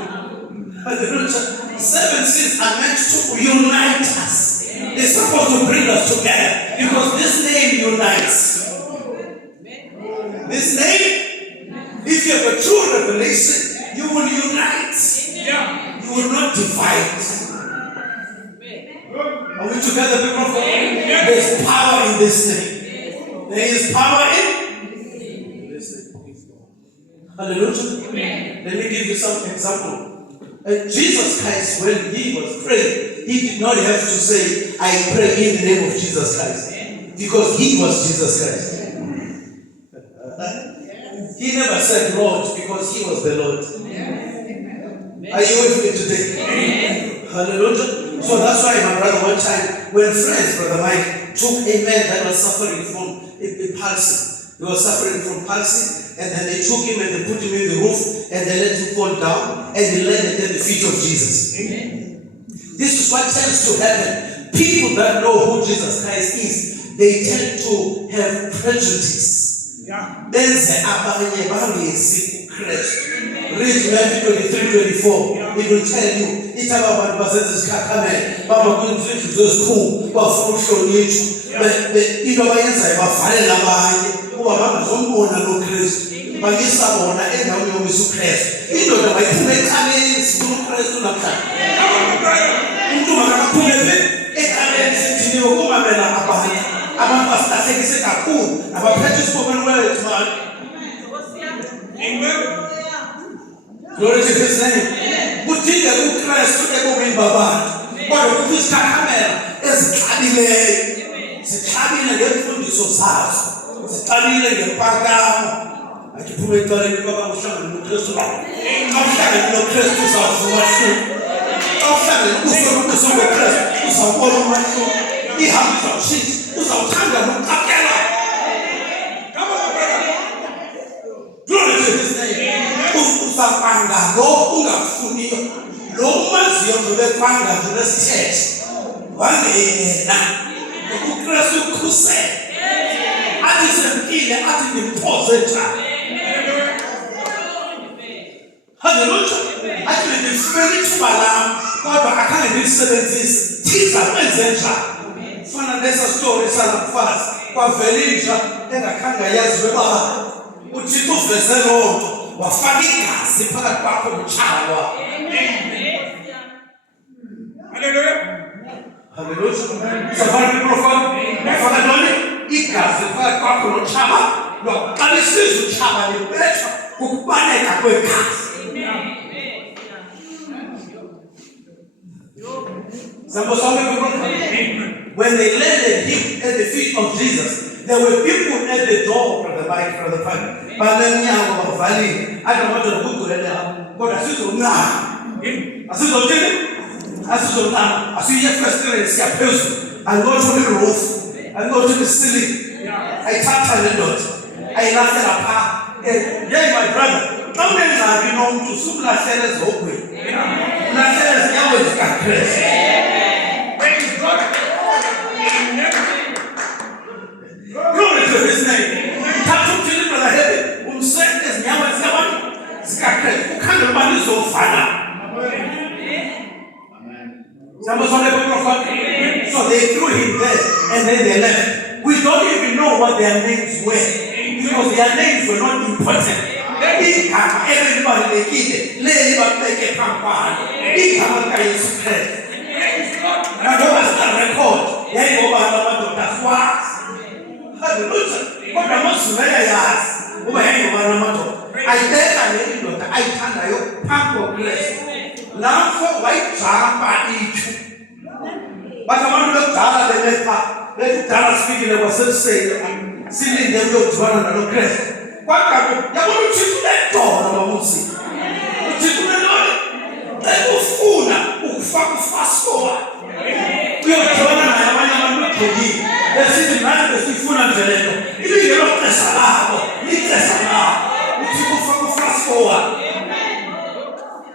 7 sins are meant to unite us. They're supposed to bring us together because this name unites. This name, if you have a true revelation, you will unite. You will not divide. Are we together, people? There is power in this name. There is power in this name. Hallelujah. Let me give you some example. Jesus Christ, when he was praying, he did not have to say, I pray in the name of Jesus Christ. Because he was Jesus Christ. He never said Lord because he was the Lord. Are you with me today? Hallelujah. So that's why, my brother, one time, when friends, Brother Mike, took a man that was suffering from a palsy. He was suffering from palsy, and then they took him and they put him in the roof, and they let him fall down, and he landed at the feet of Jesus. This is what tends to happen. People that know who Jesus Christ is, they tend to have prejudice. Benze abanye bangezi Christ. Read Matthew 23:24. It will tell you, it's about bazenze isikhakamela, baba kwinzindlu zezikhulu, bafuna ukuhlonitshwa. Into abayenzayo bavalela abanye kuba bangazombona lo Kristu. Bakisa bona endaweni yomisa uKristu. Indoda bayiphume eqaleni sifuna uKristu namhlanje. Umuntu makaphume eqaleni sithini ukumamela abantu. Abantu basilahlekise kakhulu abaphethe isibonelo wethu manje. Amen. Glory to his name. Kudinga uKristu ebomini babantu. Kodwa kukho isikhakamela ezixabileyo. Zixabile ngemfundiso zazo. Zixabile ngempakamo. Akiphume eqaleni baba uhlangane noKristu. Awuhlangane noKristu uzawuvuma hlubo. Awuhlangane ubuso boKristu uzawubona umahluko. Ihambe izawushintsha. Uzawuthanda nokuqaphela. Glory to his name. Uzapanga lo ungafuniyo. Lo umaziyo ngebekwanga ngesithethe. Wangena. UKristu ukhusele. Athi sempile athi ngimpoze njani. Hallelujah. Athi ngifumene ithuba lami kodwa akhange ngilisebenzise. Thiza kwenze njani. Fana lesa story salaphansi kwavelinja engakhange yazi baba uThixo uveze lonto wafaka igazi phakathi kwakho nochawa. Hallelujah. Hallelujah. Safari profile wafaka nini igazi phakathi kwakho nochawa loqalisisa uchawa libetha ukubaleka kwegazi. When they landed him at the feet of Jesus, there were people at the door, Brother Mike, Brother Frank. But then I don't want to go to the but I see so now. I see so different. I see so now. I see your first person. I go to the roof. I go to the ceiling. I touch on the dot. I laugh at a park. Yeah, my brother. How many have you known to soon last year as open? Last year as always got Christ. Praise God. Glory to his name. Tatu chini brother heaven. Umsende zinyawa ziyawan. Zikakre. Ukanda mbani zofana. So they threw him there and then they left. We don't even know what their names were because their names were not important. Everybody they did it. Let him make a campaign. He can't carry his credit. Now go back to the record. Then go back to the Dr. Hallelujah. What I must say is, I phambi koKristu. Lapho wayijampa ithu. Bathi abantu bekudala bekudala sifikile kwasekuseni silinde ukuyodibana nalo Kristu. Kodwa yabona uThixo unedola bamusi. uThixo unelona ekufuna ukufaka ufasikowa. Uyodibana naye abanye abantu begxekile. Esithi nathi besifuna nje lento. Ilingelo xesha labo, ixesha labo. uThixo ufaka ufasikowa.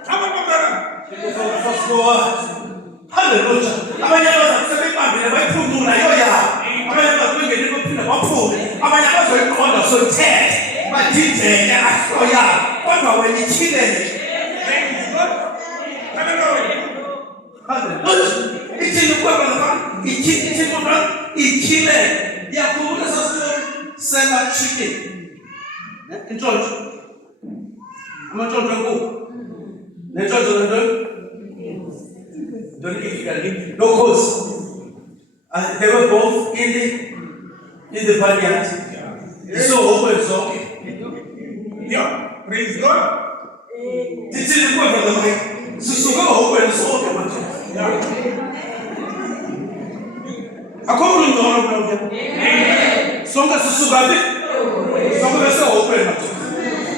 Come on, my brother. Ufaka ufasikowa. Hallelujah. Abanye abantu sebebambile bayiphundula yoyabo. Abanye bazongena baphinda baphume. Abanye bazoyiqonda soyithethe. Badideke ahloyabo. Kodwa wena ityhilele. Praise God. Hallelujah. Hallelujah. Ithini kwaba lapha? Ithini kwaba? Ityhilele. Yakhumbula sasisela chicken. Intshontsho. Amantshontsho enkukhu. Nentshontsho nento. Don't get no cause. They were both in the vineyard. So open, so Yeah. Praise God. it's in the way of the way. So go open, so open. I come to know. So that's so bad. So that's open.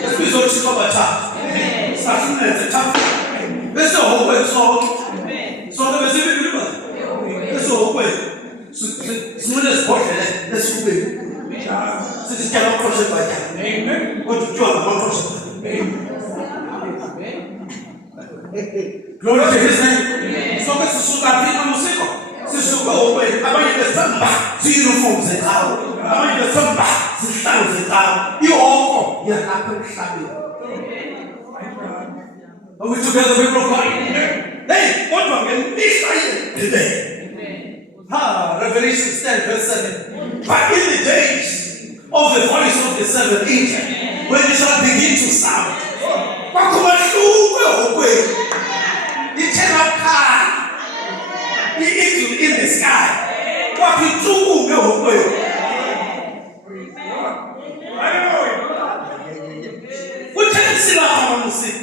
Let's be so cheap about that. Starting at the top. Let's open, so. So the best we do. Let's open. So let's put it. Let's open. So this cannot process by that. Amen. What to do about process? Glory to His name. So that's so that people will say, "So go away." I want you to come back to uniforms and out. I want you to come back to stands and out. You all, you're not going to stop it. Are we together, people of God? Hey, what one can this today? Revelation 10 verse 7. But in the days of the voice of the seventh angel, when it shall begin to sound, it cannot come. The eagle in the sky. What we do, we can see that on the sea.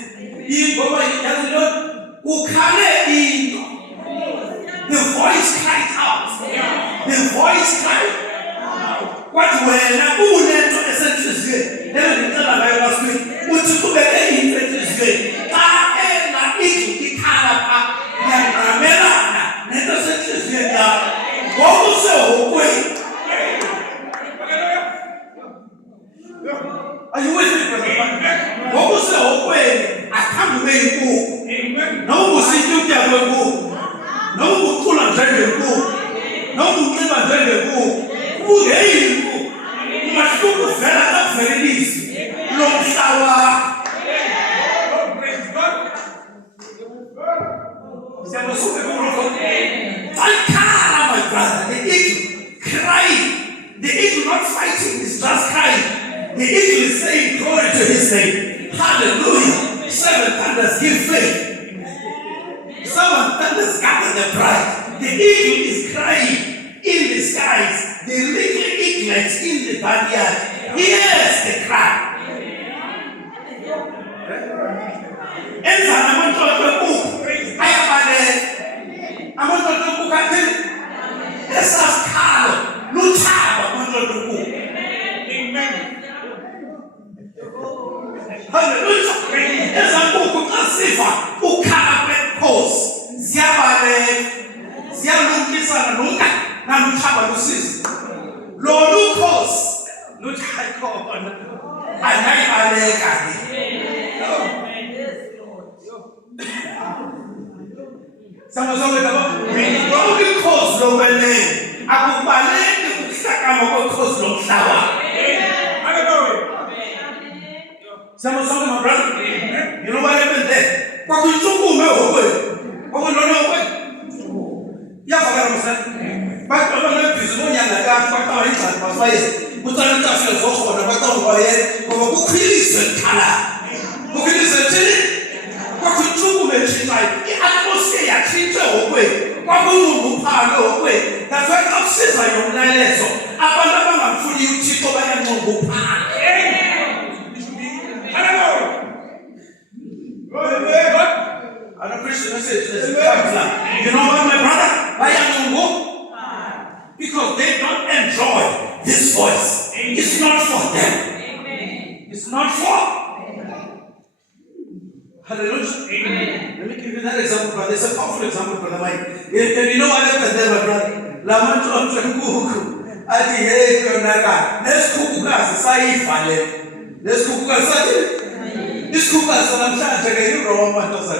The voice cried out. The voice cried. What when I go to the century, never did tell about last week. What to do better in 20 Are you with me, brother? What was the whole way? I can't make you. No one see you get a go. No one pull and tell you go. No one give and tell you go. Who hate you? You must go to Fella very easy. Long shower. Praise God. I can't, my brother. The eagle crying. The eagle not fighting, it's just crying. The eagle is saying glory to His name. Hallelujah. 7 thunders give faith. 7 thunders gather the bride. The eagle is crying in the skies. The little eaglets in the backyard hears the cry. Hallelujah. Ezankukhu xa siva ukhala kwenkosi ziyalumkisana namthaba lusizi. Lolu khosi luthi hayi khona angayibaleka Samazonke lolu ikhosi lokwelele akubaleki ukuhlakama kwekhosi lomhlaba. Hallelujah. Samazonke, my brother. You know what happened there? Kwakuyicukume hokweni. Kwakunona hokweni. Yavakala msana. Bakho banebhizi bonyanga kanti baqaba ingxaki basayezi. Kutsala itafile zokhona baqaba baye ngoba kukhwilise ikhala. Kukhwilise thini? Kwakuyicukume tshintshayo. I-atmosphere yatshintshe hokweni. Kwakunxunguphalo hokweni. That's why xa kusiza yomlalezo abantu abangamfuniyo uThixo bayanxunguphana. Hallelujah. Hallelujah. Amen. Let me give you that example, brother. It's a powerful example, brother Mike. You know what happened there, my brother? Lamanto Kuku. Ati hey, Yonaka. Let's kukuka sai fale. Let's kukuka sai. This kukuka salam cha you Roma to say.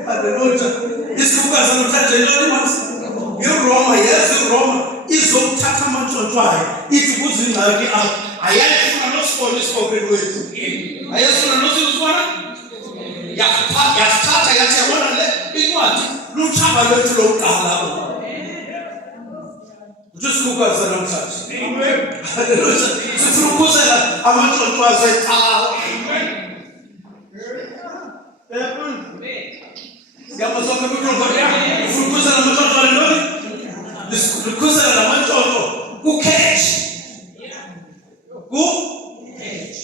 Hallelujah. This kukuka salam cha you Roma, yes, you Roma. Izo tata manto try. If you put in like I am not spoken with. I just want to know this one. Yastata yachawana le bigwati. Luchaba le tulokala. Just kuka sana mchachi. Amen. Hallelujah. Sifrukuza amanto twaze ta. Amen. Yamasoma bikuza. Sifrukuza amanto twaze. Sifrukuza amanto kukesh.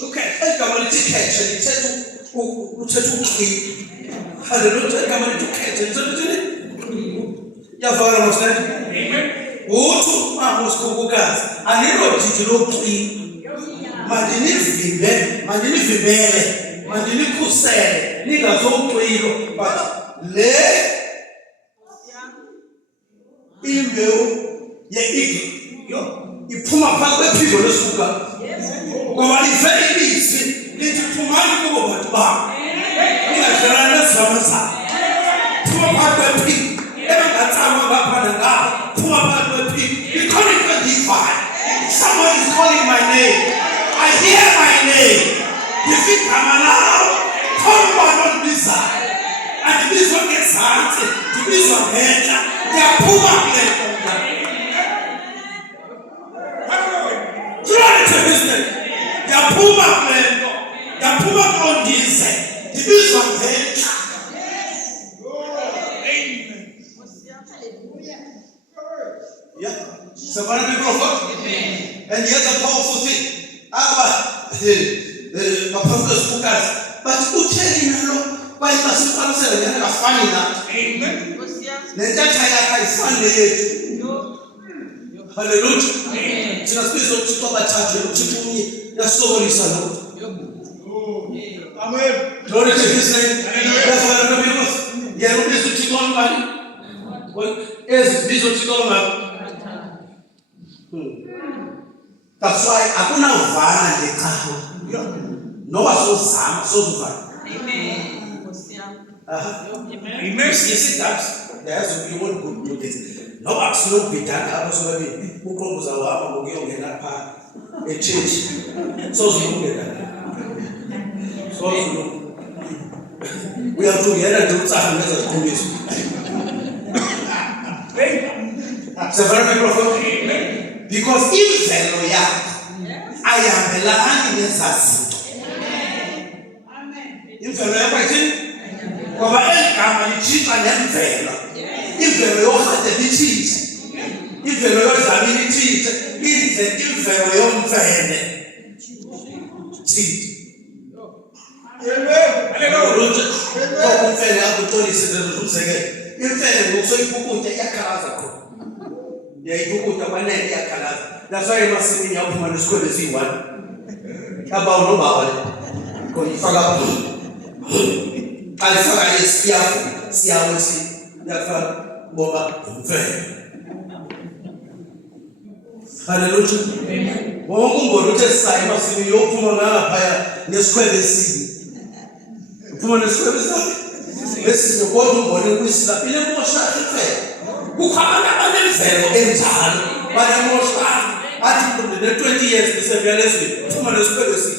Okay, come on, it's catch and it said to keep. Hallelujah, come on to catch and Yavara was that. Amen. What was Kukukas? I never did you keep. Madini Vibele, Madini Kusel, Nigga so to but le you put my power people to sugar. Kwa very easy, nititumani kwa watuba. Ina sharana samasa. Tuma patwe pi. Ema katama bapa na nga. Tuma patwe pi. You can't even define. Someone is calling my name. I hear my name. If you come around, come on visa. And this one gets hurt. This one better. They are poor. Try to business. Yapuma mlendo, yapuma kondize, diviso mpeka. Yeah, so what we prophet, and here's a powerful thing. My prophet spoke, but who tell you no? Why must you answer? You are finding that. Amen. Let that I find it. Hallelujah. Tunasikiza kutoka tatu kutumia ya somo lisalo. Amen. Glory to his name. That's why I'm going to be able to take on money. What is this what you call man? That's why hakuna uvana ndekao. No wasozama sozuvana. Amen. Amen. Yes, that there has to be one good do this. No absolute bidana hapo sababu ukongoza wao mongea hapa a change. So we have to get a good time as a community. Because if they loyal, I am the land in the sass. If they loyal, I think, come and cheat and them fail. If they loyal, they cheat. If they loyal, they cheat. If they loyal, fail. Cheat. Hallelujah. Mfele hapo toni sasa tusege. Mfele mso ipukuta yakalaza. Ya ipukuta bwana yakalaza. That's why masini hapo manusiko lezi one. Kaba ono bawale. Ko ifaka hapo. Alifaka siawo si yafa boba mfele. Hallelujah. Mungu ngorute sai masini yopuma ngapha nesikwele si. Puma nesikwele si. This is the word of God in which the people of Israel who come and enter but the most at the 20 years is a realistic. Puma nesikwele si.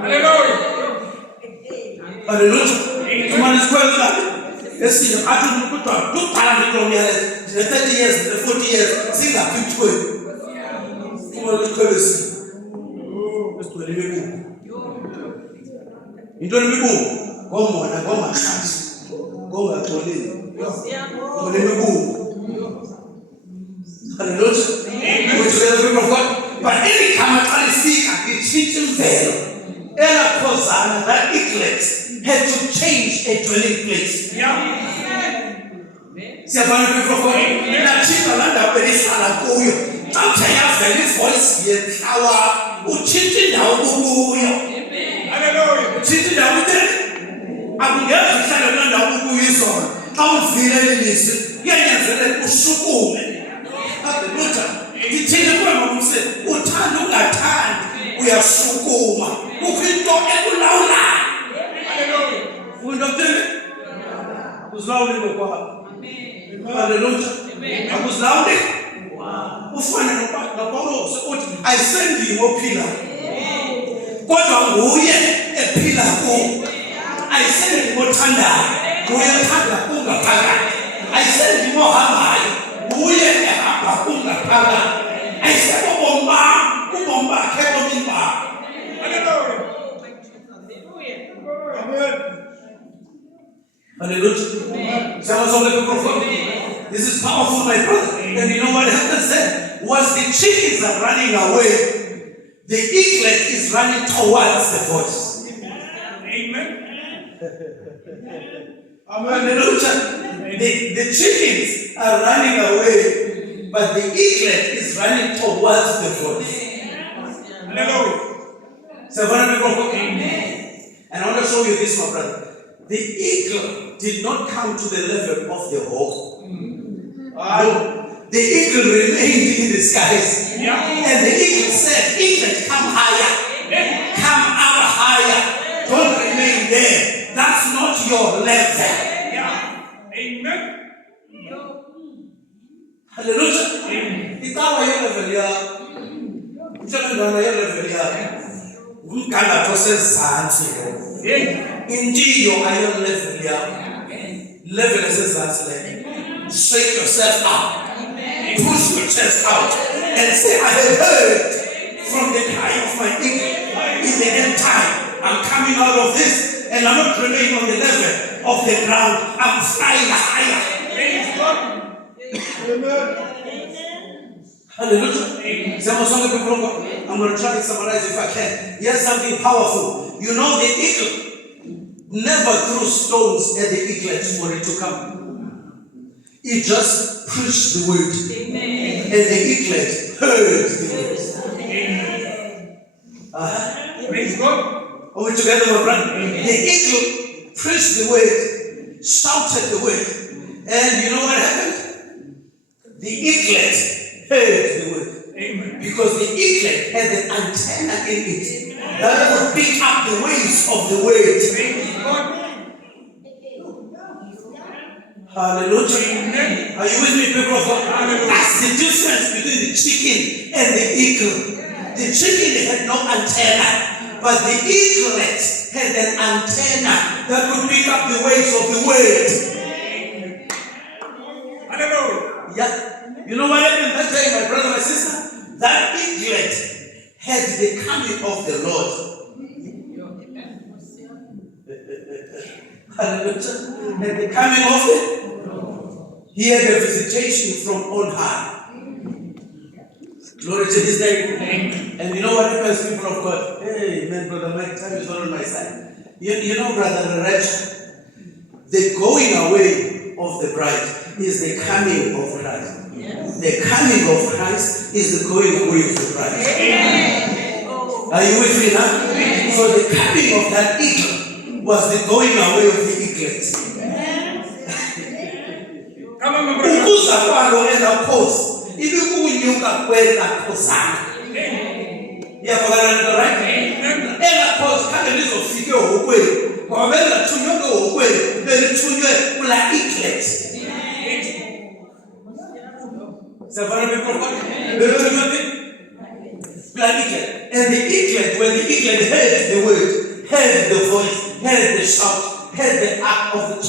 Hallelujah. Hallelujah. Puma nesikwele si. Let's see. After we put on 2 years, the 30 years, the 40 years, see that 50. Puma nesikwele si. Let's do it. Into the people. Go on, go on, go on, hallelujah. But any time I see a teaching veil, Ella Posana, that eclipse had to change a dwelling place. See, I'm going to be proclaimed. That chief Alanda Perisala Goyo. Don't tell us that this voice here, our Uchiti now Goyo. Uthini ndawo uthini? Akungeze uhlale kula ndawo ukuyizona. Xa uvile lelizwi, kuyanyanzeleka ushukume. Haleluya. Ndithini kuwe mamuse, uthanda ungathandi, uyasukuma. Kukho into ekulawulayo. Hallelujah. Umuntu okuthini? Uzilawule ngokwakho. Haleluya. Akuzilawuli. Ufane noPawulos uthi ayisendimi ophila. Kodwa nguye ephila kuwo. Ayisendimi othandayo. Nguye othanda kungaphakathi. Ayisendimi ohambayo. Nguye ehamba kungaphakathi. Ayisekho ubomi bakhe ebomini bakho. Hallelujah. Amen. Hallelujah. This is powerful, my brother. And you know what happens then? Once the chickens are running away, the eaglet is running towards the voice. Amen. Hallelujah. The chickens are running away, but the eaglet is running towards the voice. Hallelujah. So and I want to show you this, my brother. The eagle did not come to the level of the hawk. No, the eagle remained in the skies. Yeah. And the eagle said, eaglet, come higher. Come up higher. Don't remain there. That's not your level. Yeah. Amen. Hallelujah. Ikawa your level ya. Mthandana your level ya. Umgangatho osezantsi. Yeah. Intiyo ayo level ya. Level esezantsi le. Shake yourself up. Push your chest out and say, I have heard from the cry of my eagle in the end time. I'm coming out of this and I'm not remaining on the level of the ground. I'm flying higher. Praise God. Hallelujah. I'm going to try to summarize if I can. Here's something powerful. You know, the eagle never threw stones at the eaglet for it to come. He just preached the word. Amen. And the eaglet heard the word. Praise God. Are we together, my brother? Amen. The eagle preached the word, shouted the word. And you know what happened? The eaglet heard the word. Amen. Because the eaglet had an antenna in it that would pick up the waves of the word. Praise God. Hallelujah. Amen. Are you with me, people of God? Hallelujah. That's the difference between the chicken and the eagle. The chicken had no antenna, but the eaglet had an antenna that could pick up the waves of the word. Hallelujah. Yeah. You know what happened that day, my brother, my sister? That eaglet had the coming of the Lord. Hallelujah. And the coming of it, he had a visitation from on high. Glory to his name. And you know what happens, people of God? Hey, man, brother, my time is not on my side. You know, brother Raj, the going away of the bride is the coming of Christ. Yes. The coming of Christ is the going away of the bride. Amen. Are you with me now? Amen. So the coming of that eagle was the going away of the eaglet. Come on, my brother. Ukuza kwalo elaphosi ibikunyuka kwelaphosana. Iyavakala right? Elaphosi kade lizofika ehokweni. Ngoba belathunywe ehokweni, belithunywe kula eaglet. Savannah people, and the eaglet, when the eaglet heard the word, heard the voice, heard the shout, heard the ark of the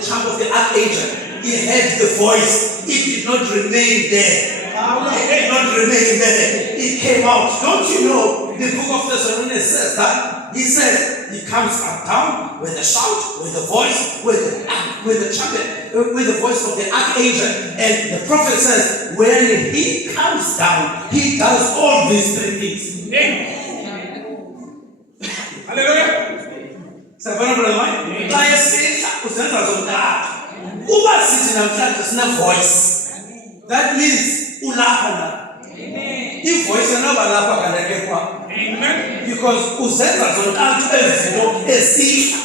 trump of the archangel, he heard the voice. It did not remain there. It did not remain there. It came out. Don't you know the book of Thessalonians says that? He says he comes up down with a shout, with a voice, with the trumpet, with the voice of the archangel. And the prophet says, when he comes down, he does all these three things. Hallelujah. Voice. That means ulapa. If voice is not Amen. because Because uzenza zonke ezinto ezihla.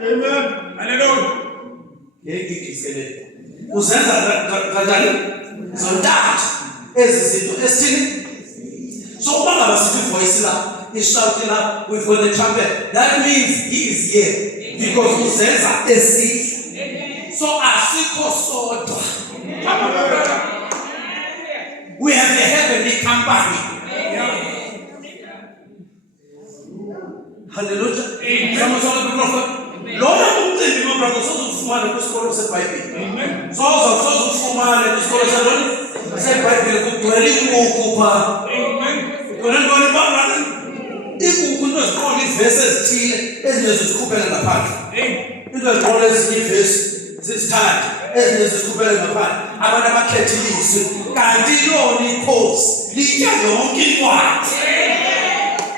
Amen. Hallelujah. Ngeke uzenza kanjani? Zontathu ezinto esithini? So uma ngaba sithi voice la, ishouting la with the trumpet, that means he is here because uzenza esihla. So asikho sodwa. Come on, my brother. We have a heavenly company. Hallelujah. Amen. Lona umcimbi my brother sozufumana kwisikolo seBhayibheli. Amen. Sozufumana kwisikolo seBhayibheli kugcwele inkukhu pha. Amen. Yona ntoni bangana? Inkukhu into eziqonda iivesi ezithile ezinye zizikhuphele ngaphandle. Amen. Into eziqonda ezinye iivesi zisithathu ezinye zizikhuphele ngaphandle. Abantu abakhetha ilizwi kanti lona ikhosi litya yonke incwadi.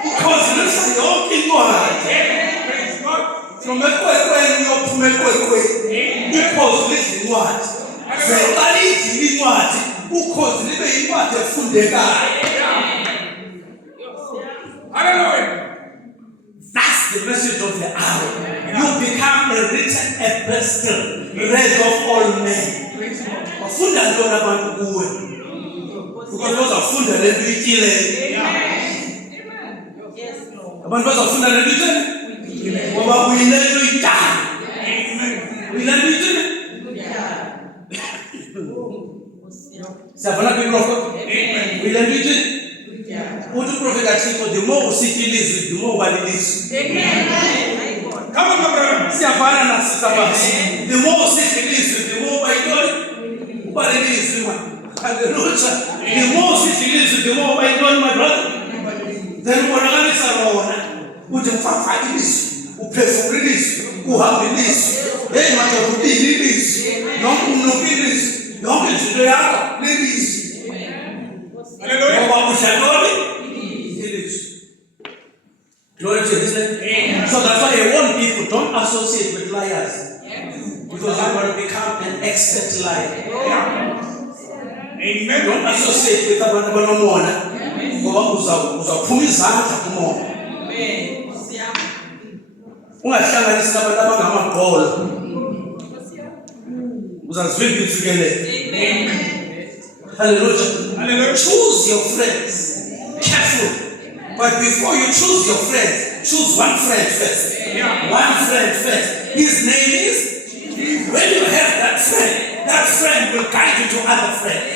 Ikhosi litya yonke incwadi. Praise God. From ekwekweni uyophuma ekwekweni. Ikhosi lidla incwadi. Zeqa lidlile incwadi. Ukhosi libe yincwadi efundekayo. Hallelujah. That's the message of the hour. You become a written epistle, read of all men. Wafunda ntoni abantu kuwe? Because bazafunda le nto ityileyo. Abantu bazafunda le nto ityileyo. Ngoba uyile nto idala. Uyile nto ityileyo. Siyafuna kwiprofeti? Uyile nto ityileyo. Uthi uprofeti athixo, the more usithi ilizwi, the more uba lilizwi. Come on, my brother. Siyafana nasisabasi. The more usithi ilizwi, the more uba yintoni? Uba lilizwi man. Hallelujah. The more usithi ilizwi, the more uba yintoni my brother? Then ubonakalisa lona. Uthi mfafa ilizwi, uphefumula ilizwi, uhamba ilizwi. Hey madoda ubili ilizwi. Yonke umnuka ilizwi. Yonke izinto yakho lilizwi. Hallelujah. Ngoba udlaloni ilizwi. Glory to his name. So that's why I warn people, don't associate with liars. Because you're going to become an expert liar. Amen. Don't associate with abantu abanomona. Ngoba uzawuphuma izandla kumona. Ungahlanganisi nabantu abangamagqolo. Uzazivimba imfikelelo. Hallelujah. Hallelujah. Choose your friends. Careful. But before you choose your friends, choose one friend first. One friend first. His name is Jesus. When you have that friend will guide you to other friends.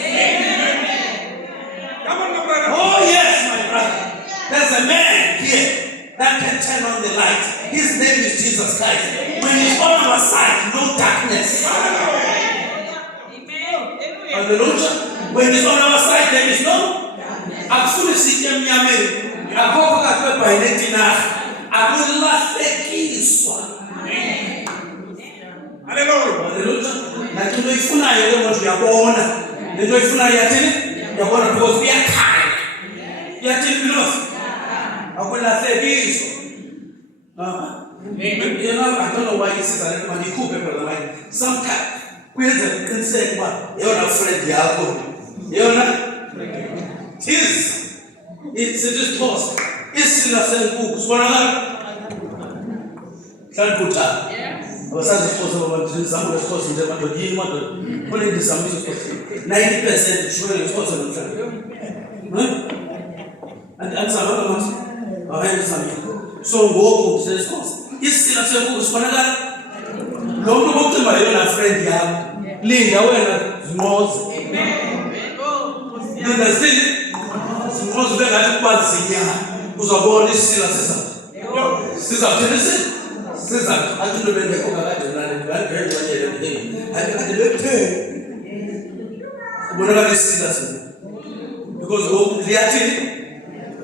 Come on, my brother. Oh yes, my brother. There's a man here that can turn on the light. His name is Jesus Christ. When he's on our side, no darkness. Hallelujah. When he's on our side, there is no. Akufuni sitye emnyameni. Akho phakathi kwebhayinethi nawe. Akulahlekiswa. Hallelujah. Hallelujah. Nathi into oyifunayo ke manje uyabona. Le nto oyifunayo yathini? Uyabona because uyakhanya. Yathini because akulahlekiswa. Amen. You know, I don't know why he says that, but he could be like sometimes kwenza uqiniseke uba yeyona friend yakho. Yeyona sisixhosa isila senkukhu sibonakala hlalukutha abasazi isixhosa babantu ndizama ngesixhosa nje madoda yini madoda kule ndizama isixhosa 90% shwele ngesixhosa namhlanje andizama ngamathi hayi ndizama so ngoku sesixhosa isila senkukhu sibonakala lo mntu bokucimba yeyona friend yakho linda wena zinqoze linda zini zinqoze ube ngathi kuba zinyana uzabona isila sizawuthini sizawuthi athi into bengekho kakade nani bephe ubonakala isila sini because ngoku liyathini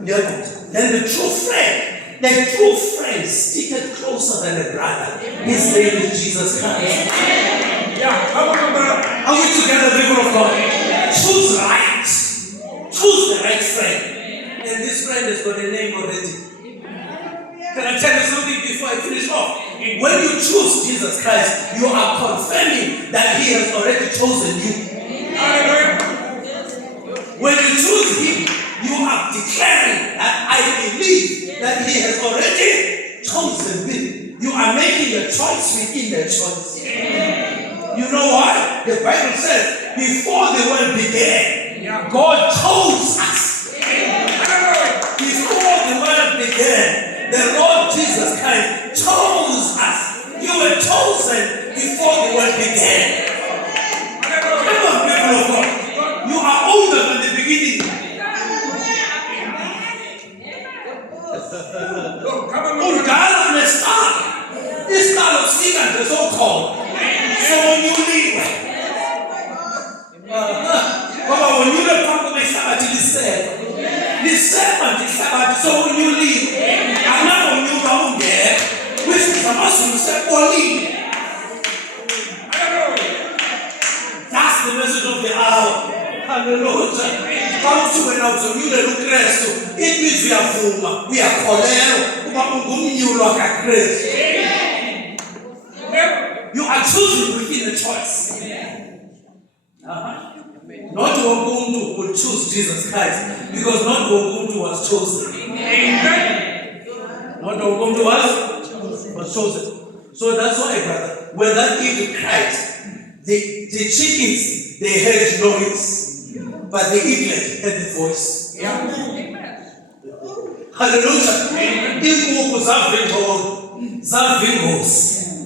liyagqutha. Then the true friend sticketh closer than a brother. His name is Jesus Christ. Yeah. Come on, my brother. Are we together, people of God? Choose right. Choose the right friend. And this friend has got a name already. Can I tell you something before I finish off? When you choose Jesus Christ, you are confirming that He has already chosen you. Hallelujah. When you choose Him, you are declaring that He has already chosen me. You are making a choice within the choice. You know what? The Bible says, before the world began, God chose us. Before the world began, the Lord Jesus Christ chose us. You were chosen before the world began. Come on, people of God. You are older than the beginning. Ungala nestar. This kind of secret is so called. So when you leave, when you leave, Papa makes somebody Sabbath. So when you leave, I'm not on you down there, which is a Muslim said, or leave. That's the message of the hour. Hallelujah. How to when out of you the look rest. It means we are full. We are cholera. You are choosing within a choice. Not Ogundu would choose Jesus Christ, because not Ogundu was chosen. Not Ogundu was chosen. So that's why, brother, when that eagle cried, the chickens, they heard noise, but the eaglet heard the voice. Hallelujah.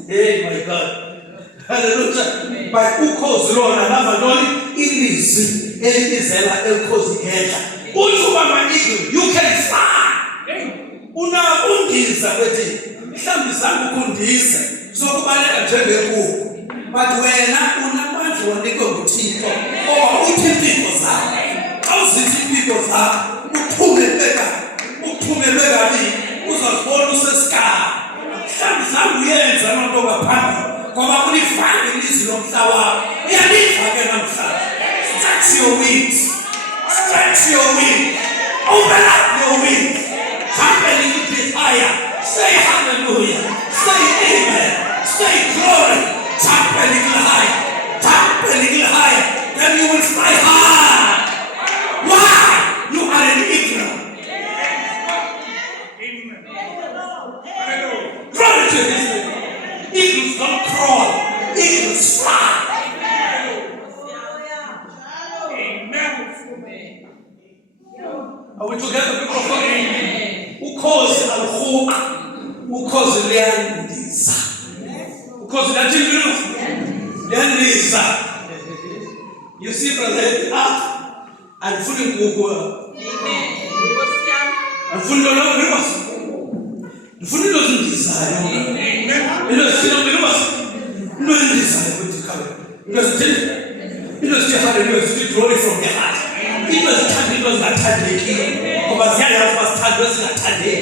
Hey, my God. Hallelujah. But who calls Lord another Lord? It is Elizela Elkozi Hedja. You can fly. Una undiza kweti. Mhlambi zangu kundisa. So kubaleka njengekuku. But wena unamandla wanikwe nguThixo. Ngoba uthi impilo zakho. Awuzithi impilo zakho. Uphumelele kabi. Uzazibona usesikhala. Mhlambi zangu yenza amantoba phambili. Ngoba kulifanga ilizwi lomhlaba wakho. Uyaliva ke namhlanje. Stretch your wings. Stretch your wings. Open up your wings. Jump a little bit higher. Say hallelujah. Say amen. Say glory. Jump a little higher. Jump a little higher. Then you will fly high. Why? You are an ignorant. Glory to His name. Eagles don't crawl. Eagles fly. Are we together, people of God? Who calls al-Khuk? Who calls Leandisa? Who calls Leandisa? You see, brother, up and fully Google. And fully the fully doesn't desire. It doesn't still be no desire to come. It doesn't still have a still drawing from the heart. It does not touch the key. Because the other was touch doesn't touch the key.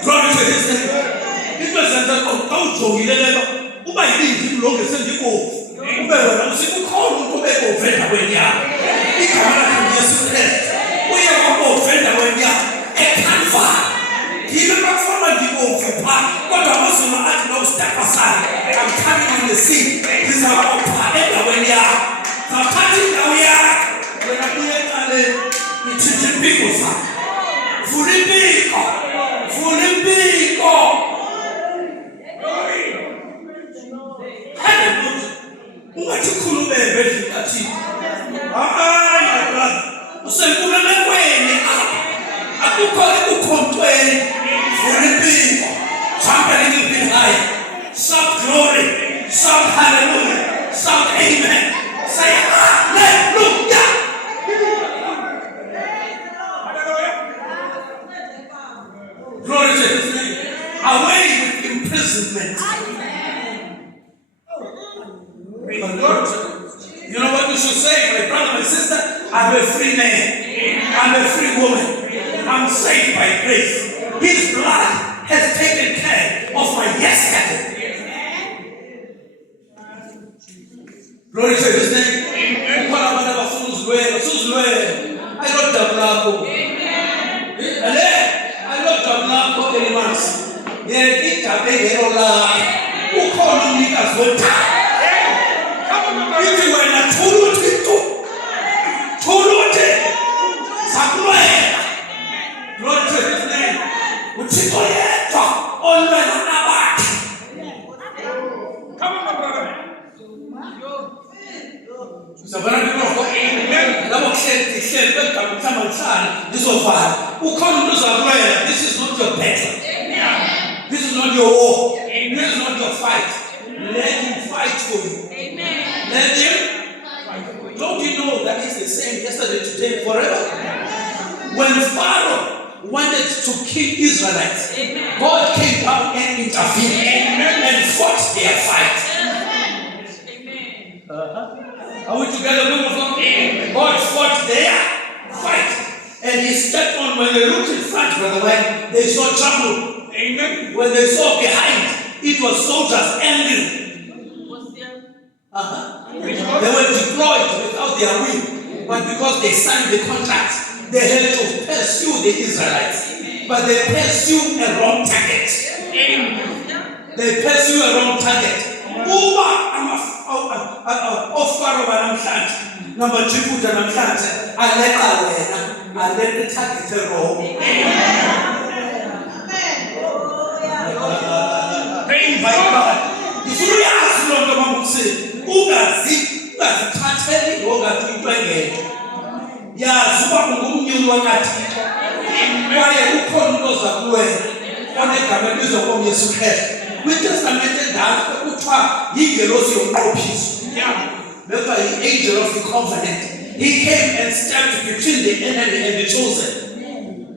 Glory to His name. It doesn't come to you. Who might be too long as you go? Who call you to make offender when you are? He cannot be a secret. We are more offender when you are. A canva. He will not follow the over part. God, I also not no step aside. I'm coming on the scene. This is our part when you are. I'm cutting now, we are. When I do it, it's a people. Fully big. Fully big. Hallelujah. What you could be very catchy. My brother. Say, put a way up. I could call it complain. Fully big. Jump a little bit high. Shout glory. Shout hallelujah. Shout amen. Say hallelujah. Glory to His name. Away with imprisonment. You know what you should say, my brother, my sister? I'm a free man. I'm a free woman. I'm saved by grace. His blood has taken care of my yesterday. Glory to His name. I don't double. I don't double any months. Who called me as well? If you were not Tuluti, this is fire. Who come to Zabuela? This is not your battle. This is not your war. This is not your fight. Let him fight for you. Let him fight for you. Don't you know that it's the same yesterday, today, forever? When Pharaoh wanted to kill Israelites, God came down and intervened and fought their fight. Are we together, people of God? God fought their fight. And he stepped on when they looked in front, brother, when they saw trouble. Amen. When they saw behind, it was soldiers angry. They were deployed without their will. But because they signed the contract, they had to pursue the Israelites. But they pursued a wrong target. They pursued a wrong target. Number two, I let the target wrong. My God. If you ask Lord, the man will say, we just amended that remember the angel of the covenant. He came and stepped between the enemy and the chosen.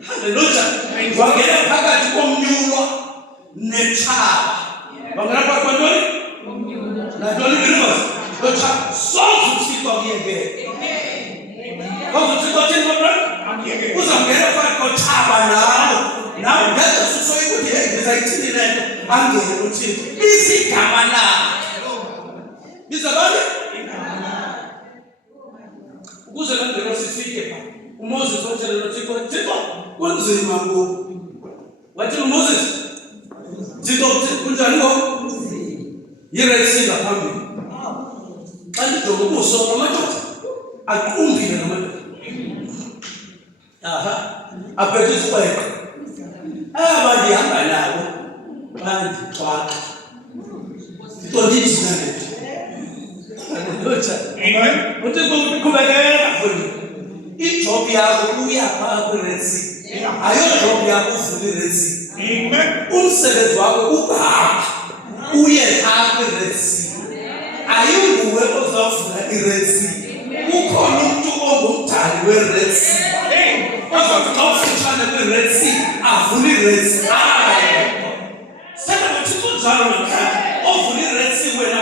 Hallelujah.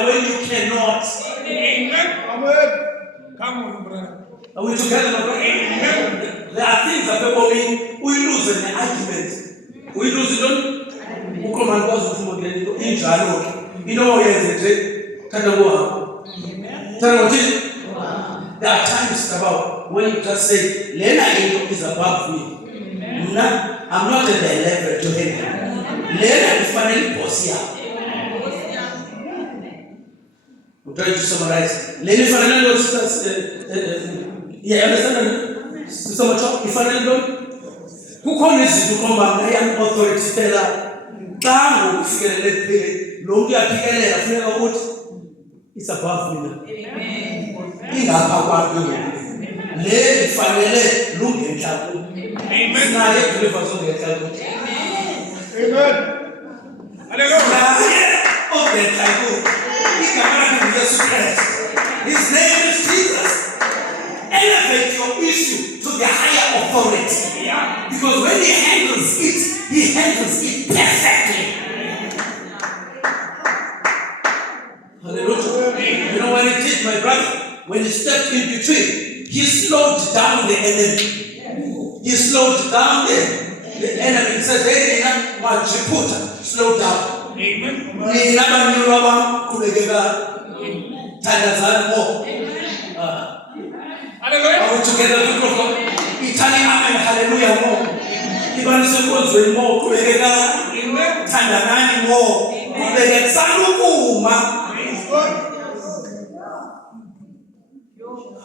When you cannot. Come on, brother. Are we together? Amen. There are things that people mean. We lose an argument. We lose it. You know where is it? There are times about when you just say, Lena is above me. I'm not at the level to him. Lena is finally possible. I'm trying to summarize. Lena finally understand? So much of finally done. Who calls you to come back? I am authority teller. It's above me now. Amen. His name is Jesus. Elevate your issue to the higher authority. Because when he handles it perfectly. Hallelujah. You know what he did, my brother? When he stepped in between, he slowed down the enemy. He slowed down the enemy. He said, hey, slow down. Amen. Hallelujah. Are we together? Italian amen. Hallelujah. More. Even suppose we more. Tandanani more.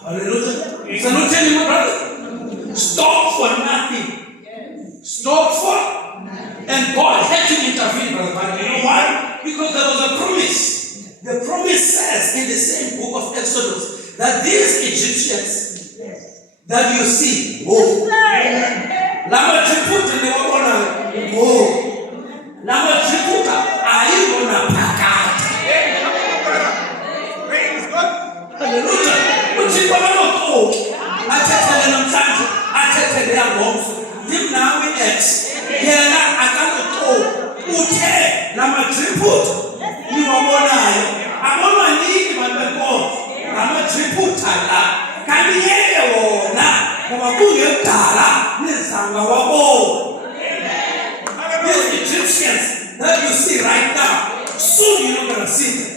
Hallelujah. So not tell you, brother. Stop for nothing. Stop for. And God had to intervene, brother. You know why? Because there was a promise. The promise says in the same book of Exodus that these Egyptians, that you see. Oh. Lama triputa ni wabona. Oh. Lama triputa aibona pakata. Praise God. Hallelujah. Uthixo baloko. Athethe namhlanje, athethe ngomso. Dimnawe ex. Yena akaloko. Uthe lama triputa ni wabonayo. Abona nini bantu amatriputa la kamiyele wona ngoba kungekudala nezanga wabo. These Egyptians that you see right now, soon you're not going to see them.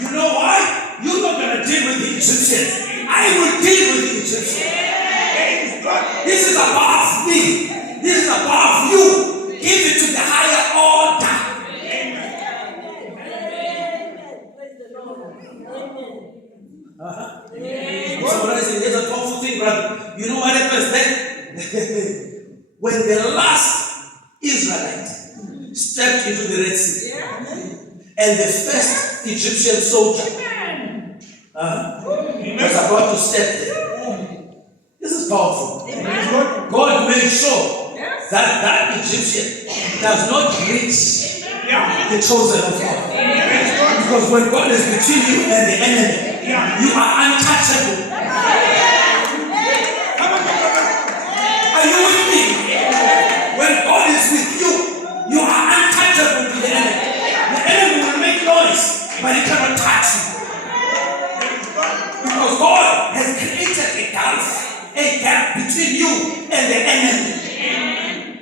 You know why? You're not going to deal with the Egyptians. I will deal with the Egyptians. This is above me. This is above you. Give it to the higher order. Summarizing, there's a powerful thing, brother. You know what happens then? When the last Israelite stepped into the Red Sea, and the first Egyptian soldier was about to step there. This is powerful. God made sure that that Egyptian does not reach the chosen of God. Because when God is between you and the enemy, you are untouchable. Are you with me? When God is with you, you are untouchable to the enemy. The enemy will make noise, but he cannot touch you. Because God has created a gap between you and the enemy.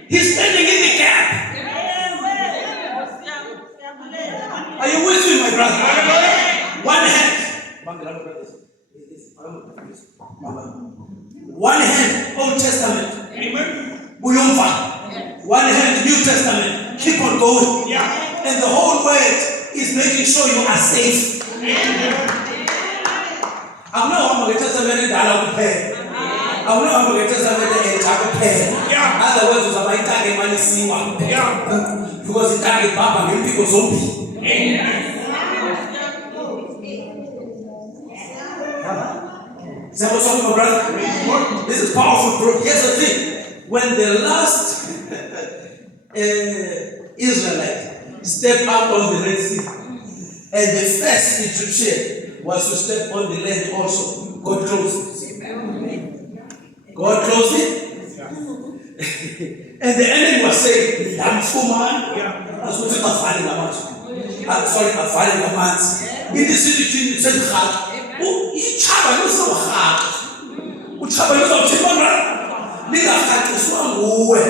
He's standing in the gap. Are you with me, my brother? One hand. One hand, Old Testament. Amen. One hand, New Testament. Keep on going. And the whole world is making sure you are safe. I'm not going to testament that I pay. I'm not going to testament that I pay. Otherwise, it's about target money see one. Because the target Papa and people zombie. My brother, this is powerful, bro. Here's the thing: when the last Israelite stepped out of the Red Sea, and the first Egyptian was to step on the land also, God closed it. God closed it. And the enemy was saying, "I'm full man." That's what I'm finding about. I'm sorry, I'm finding the man. In the city, said, "Uchaba uzawuhaka, uchaba uzawuthimana, lingahaxiswa nguwe,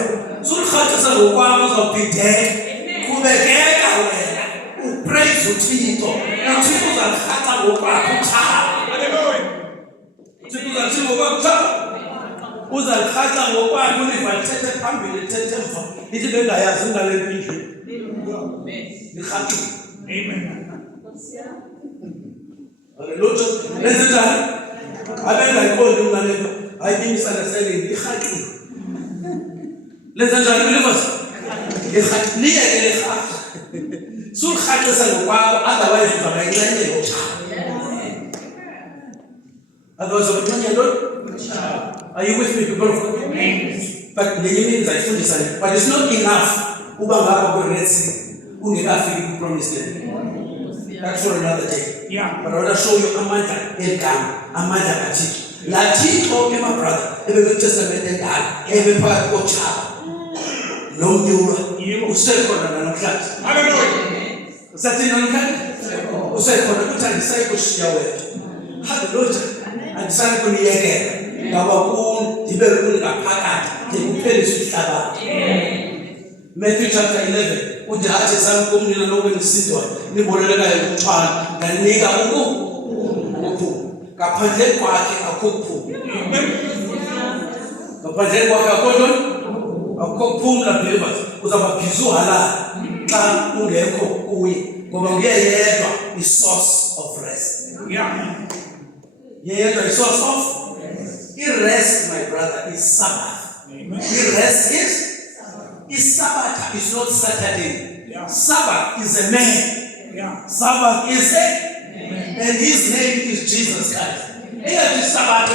sulhaxisa ngokwakho uzawubhideka, kubekeka wena, upraise uThixo, uThixo uzalihaxa ngokwakho uchaba." Uthixo uzalihaxa ngokwakho uchaba, uzalihaxa ngokwakho ulivalithethe phambili thethe emva, ithi bengayazi ngale endlini. Lihaxile. Amen. Hallelujah. Let's do that. I mean, like, oh, I think it's understanding. Let's do that. Are you with me, people? But the means I fully say, but it's not enough. Promised land. That's for another day. But I want to show you Amanda Elkan, Amanda Kati. Latino, my brother, every testament and that, every part of child. No, you say for another class. Hallelujah. Satin on that, who said for the good discipleship. Hallelujah. And disciple again. Now, the very good packet, the perish with Abba. Matthew chapter 11. Ujaje sana kumni na nobe nisitwa ni boleleka yekuthwala nganika ukuphu kaphandle kwakhe akuphu kaphandle kwakhe akuphumla believers uzaba bhizu halala xa ungekho kuye ngoba ngiyedwa isource of rest. Yeyedwa isource of rest, my brother, is Sabbath. Rest is Sabbath, is not Saturday. Sabbath is a man. Sabbath is and his name is Jesus Christ. Sabbath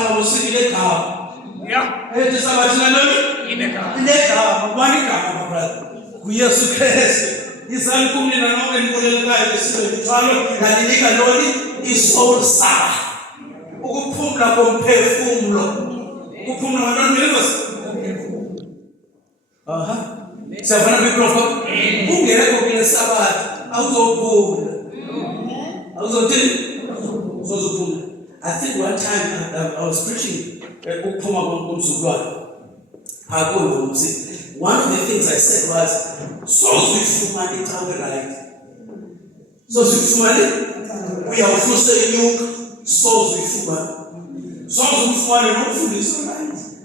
Yeah. ethi sabathi nantoni? Inegama. Inegama, kubani igama, my brother? nguYesu Kristu. Izani kum nina nonke nikhulelekayo besizwe imithwalo, naninika ntoni? Isoul salve. Ukuphumla komphefumlo. Ukuphumla ngantoni mlizos? Siyavana people of God? Ungekho kule sabathi awuzophumla. Awuzothini? Uzophumla. I think one time I was preaching ukuphuma komzukulwane. One of the things I said was, sozifumana ixawe right. Sozifumana, uyawuhluse inyuka, sozifumana. Sozifumana nokufundisa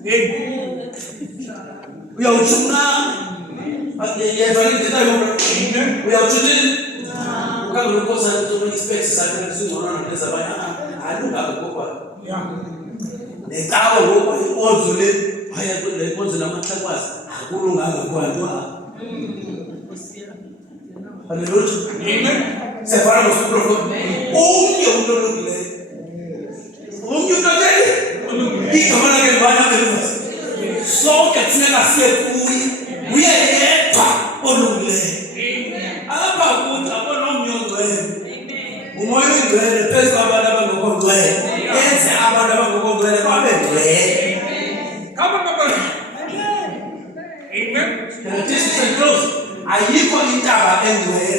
right. Uyawuthuna, uyawuthuna, ukange ukhoza into expect sakhe ngizingcono nezabanye alungabe ngoba. Yeah. Necawe ngoba inkonzo le haya le inkonzo namaxhakwazi akulunganga kwanto. Hallelujah. Amen. Siyafana nokuprofo. Umnye umuntu olungileyo. Umnye umuntu olungileyo. Igama lakhe ngubani amelifazi? Sonke kufuneka siye kuye. Uye yedwa olungileyo. Apha kuthi abona omnye ongcwele. Umoya ongcwele phezu kwabantu abangekongcwele. Enze abantu abangekongcwele babe ngcwele. Come on, my brother. Amen. This is a close. Ayikho intaba engcwele.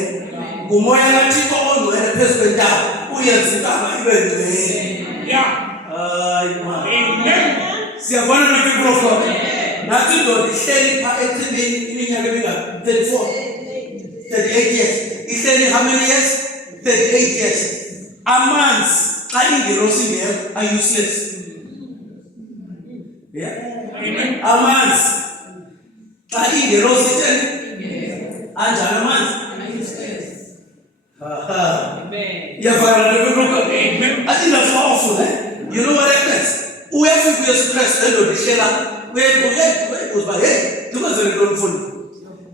Ngumoya kaThixo ongcwele phezu kwentaba. Uyenza intaba ibe ngcwele. Yeah. Amen. Siyabona na people of God. Nathi ndoda ihleli pha echibini iminyaka emingaphi? 34. 38 years. Ihleli how many years? 38 years. Amanzi xa ingelosi ngekho are useless. Yeah. Amen. Amanzi xa ingelosi theni? Anjani amanzi? Iyavakala le people of God. Amen. I think that's powerful, eh? You know what happens? Uyafika uYesu Kristu lendoda ihlela uba hey ndikwenzele ntoni mfundi?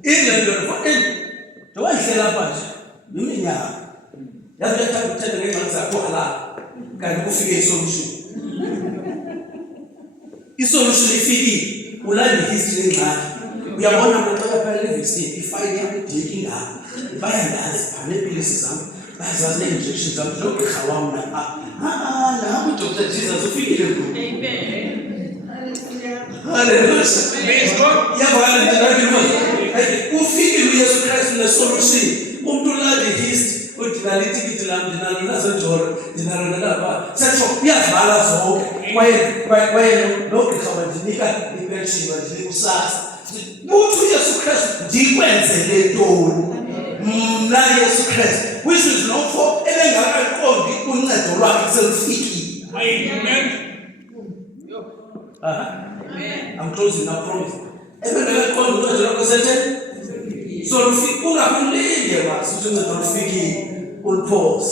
Ile ndoda ndoba ihlela apha nje iminyaka yazi uyathatha uthethe ngengxaki zakho ala kanti kufike isolution. Isolution ifikile ulanda history engxaki. Uyabona ngoxa phela Livingston ifayile yakho idiki ngapha bayandazi banepilisi zami bayazazi ne-injection zami nogqirha wam nami uDr Jesus ufikile kuyo. Hallelujah. Praise God. Iyavakala nje ufikile uYesu Kristu nesolution. Umuntu ulanda history udinala itikiti lam ndinalo nasenjolo ndinalo nalapha setsho uyazivala zonke kwaye nogqirha wandinika ipenshini wandinika usasa. Uthi uYesu Kristu ndikwenzele ntoni? Mna Yesu Kristu which is not for ebengakaqondi uncedo lwakhe selufikile. Amen. I'm closing, I promise. Ebengakaqondi uncedo lwakhe setheni so lufike ungakulinde basi ukuthi uncedo lufikile ulpause.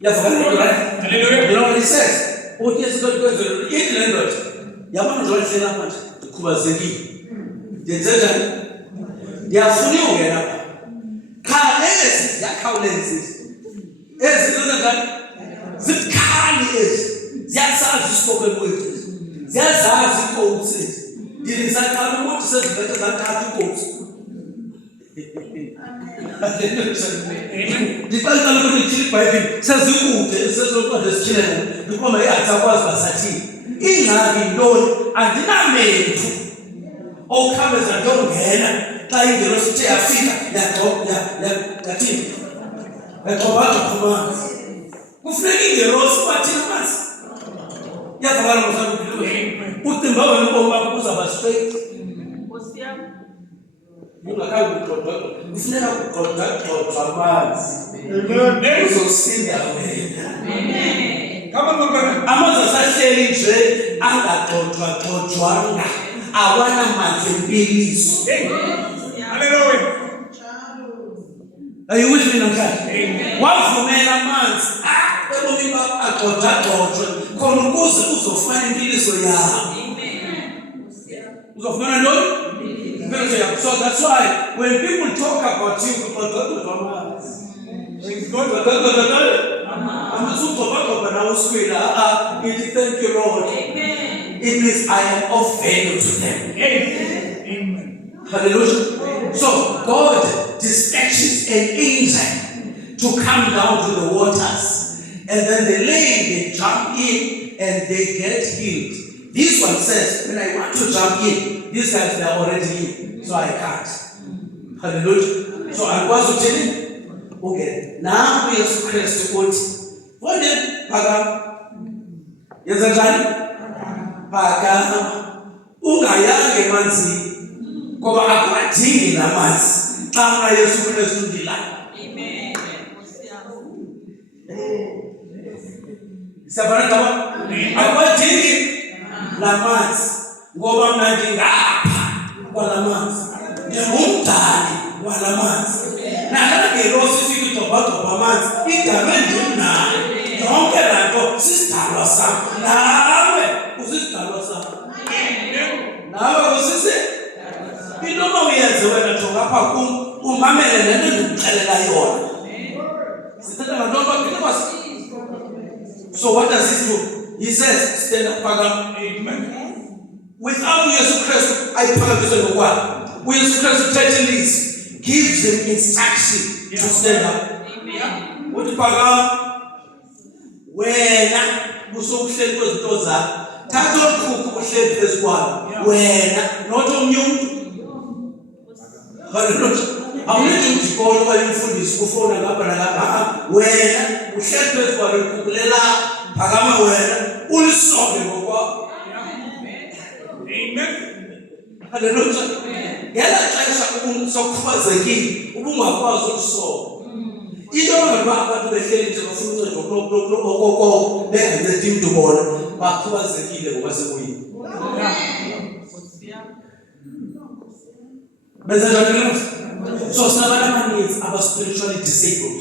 Iyavakala right? Hallelujah. You know what he says? Uthi Yesu kwenzele ithi le ndoda yabona nje wahlela manje ndikhubazekile. Ndenze njani? Ndiyafuna ungena apha. Khawulezi ziyakhawuleza. Ezi zinto njani? Zibukhali ezi. Ziyasazi ispoken word. Ziyazazi icodes ezi. Ndisaqala ukuthi sezibethe zathatha icodes. Ndiqala ukuthi ngithile iBhayibhile sezikude sezokwazi esityhilele. Ndikhomba iyatsakwazi basathini. Ingxaki yintoni? Andinamendu okhawuleza ndongena xa ingelosi ithe yafika yathini yagxobagxoba. Kufuneka ingelosi bathini amanzi. Iyavakala mhlawumbi ucimba wena ubomi bakho buzawuba straight. Ungakhange ugxothwa kufuneka ugxothwa amanzi uzosinda wena. Come on, my brother. Amanzi asahleli nje angagxothwagxothwanga awanamanzi empiliso. Hallelujah. Are you with me namhlanje? Amen. Wavumela amanzi ebomini bakho agxothwagxothwe khona ukuze uzofumana impiliso yakho. Uzofumana ntoni? Impiliso yakho. So that's why when people talk about you, kugxothwagxothwa amanzi. Amazugxobagxoba nawe uswela ithi thank you Lord. it means I am of value to them. Amen. Hallelujah. So God dispatches an angel to come down to the waters. And then the lame, they jump in and they get healed. This one says, when I want to jump in, these guys, they are already in. So I can't. Hallelujah. So I was to tell you, okay, now we have Christ to quote. What did Pagam? Yes, I can. Pagam. Ungayanga manzi. Koba akwadingi namanzi. Xa Yesu Kristu ndila. Amen. Sabana kama akwadingi namanzi. Ngoba mna ndingapha kwalamanzi. Ndingumdali walamanzi. Nakangelo sifike amanzi. Igama endinayo. Yonke lanto sisidalwa sam. Nawe usisidalwa sam. Nawe usise into mawuyenze wena jonga apha kum umamele nento ndikuxelela yona. Sithetha ngantoni baphilewas. So what does he do? He says, stand up, Pagam. Amen. Without Jesus Christ, I phakamiswe ngokwakhe. uYesu Kristu uthethe this, gives him instruction to stand up. Uthi Pagam, wena usokuhleli kwezinto zakho. Thatha olukhukhu uhleli phezu kwalo. Wena not omnye umuntu. Hallelujah. Awulethi udikolo okanye umfundisi kufona ngapha nangapha. Wena uhleli phezu kwalo ukhukulela Phakama wena ulisoke ngokwakho. Amen. Hallelujah. Ngela xesha sokukhubazekile ubungakwazi ukusoka. Into ngoba abantu behleli nje bafuna uncedo okoko bengancedi umuntu bona bakhubazekile ngoba sekuyini. So sabantu abaninzi aba spiritually disabled.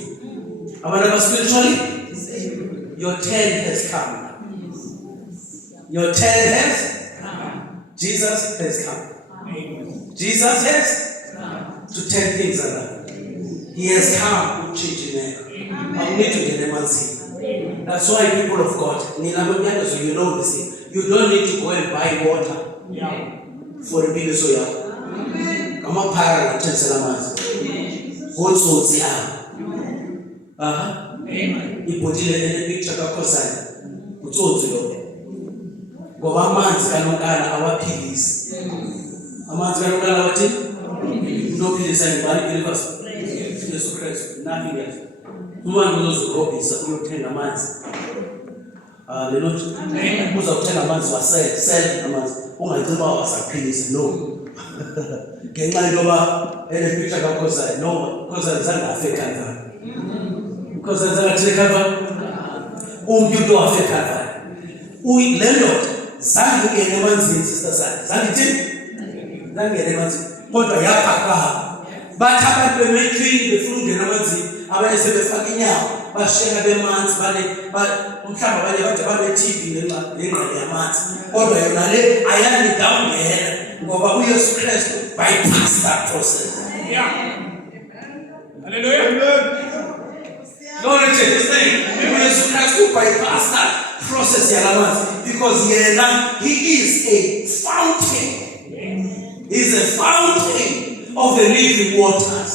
Abantu aba spiritually disabled. Your turn has come. Your turn has come. Jesus has come. Jesus has to turn things around. He has come to change man. I need to get them answer. That's why people of God, so you know this thing. You don't need to go and buy water for a big soya. Come on, para Tesalamas. What sorts ya? Amen. He put it in a picture of Kosan. What's all to you? Go a man's canogana, our peace. A man's canogana, what it? No peace and body believers. Jesus Christ, nothing else. No one knows the copies that you obtain a man's. The Lord, who's obtained a man's was sell a man's. Oh, my God, was a peace. No. Get my lover and a picture of Kosan. No, because I'm an African. Because I'm an African. You do African. We landlord. Zangu elemanzi sister zangithi zangu elemanzi kodwa yapaka bathi abantu bemetrini befuna ungena emanzini abanye sebefaka inyawo basheka bemanzi umhlaba abanye bathi babe-TB ngenxa yamanzi kodwa yona le ayani dawungena ngoba uYesu Kristu bypass that process. Hallelujah. Glory to his name. uYesu Kristu bypass that process yalamanzi because he is a fountain. He is a fountain of the living waters.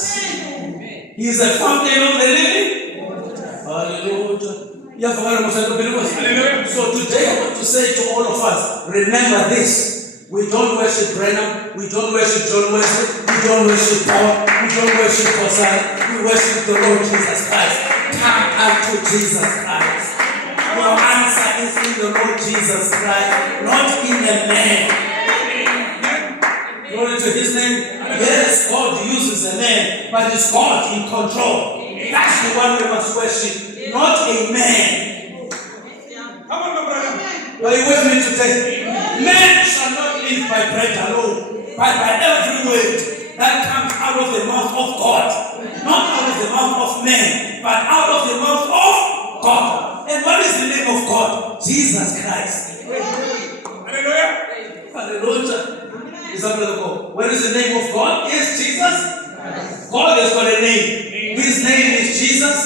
He is a fountain of the living waters. Hallelujah. Hallelujah. So today I want to say to all of us, remember this. We don't worship Brenham, we don't worship John Wesley, we don't worship Paul, we don't worship Hosea, we worship the Lord Jesus Christ. Come unto Jesus Christ. Your answer is in the Lord Jesus Christ, not in a man. Glory to his name. Yes, God uses a man, but it's God in control. That's the one we must worship, not a man. Come on, my brother. Are you with me today? Man shall not live by bread alone, but by every word that comes out of the mouth of God. Not out of the mouth of man, but out of the mouth of God. And what is the name of God? Jesus Christ. Hallelujah. Hallelujah. Is that brother God? What is the name of God? Is Jesus? God has got a name. His name is Jesus.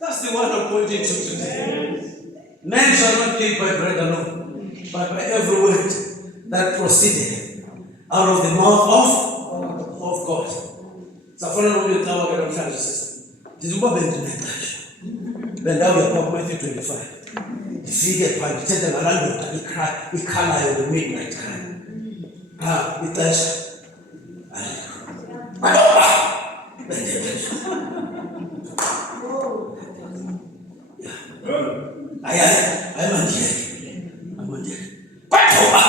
That's the one I'm pointing to today. Man shall not live by bread alone, but by every word that proceeded out of the mouth of God. Safuna nomnye xa wake namhlanje sisi. Ndizuba bendinexesha. Bendawuya kwa Matthew 25. Ndifike phaa ndithethe ngalaa ndoda ikhalayo nge-midnight cry. Ixesha. Amandiyeke. Bathoba.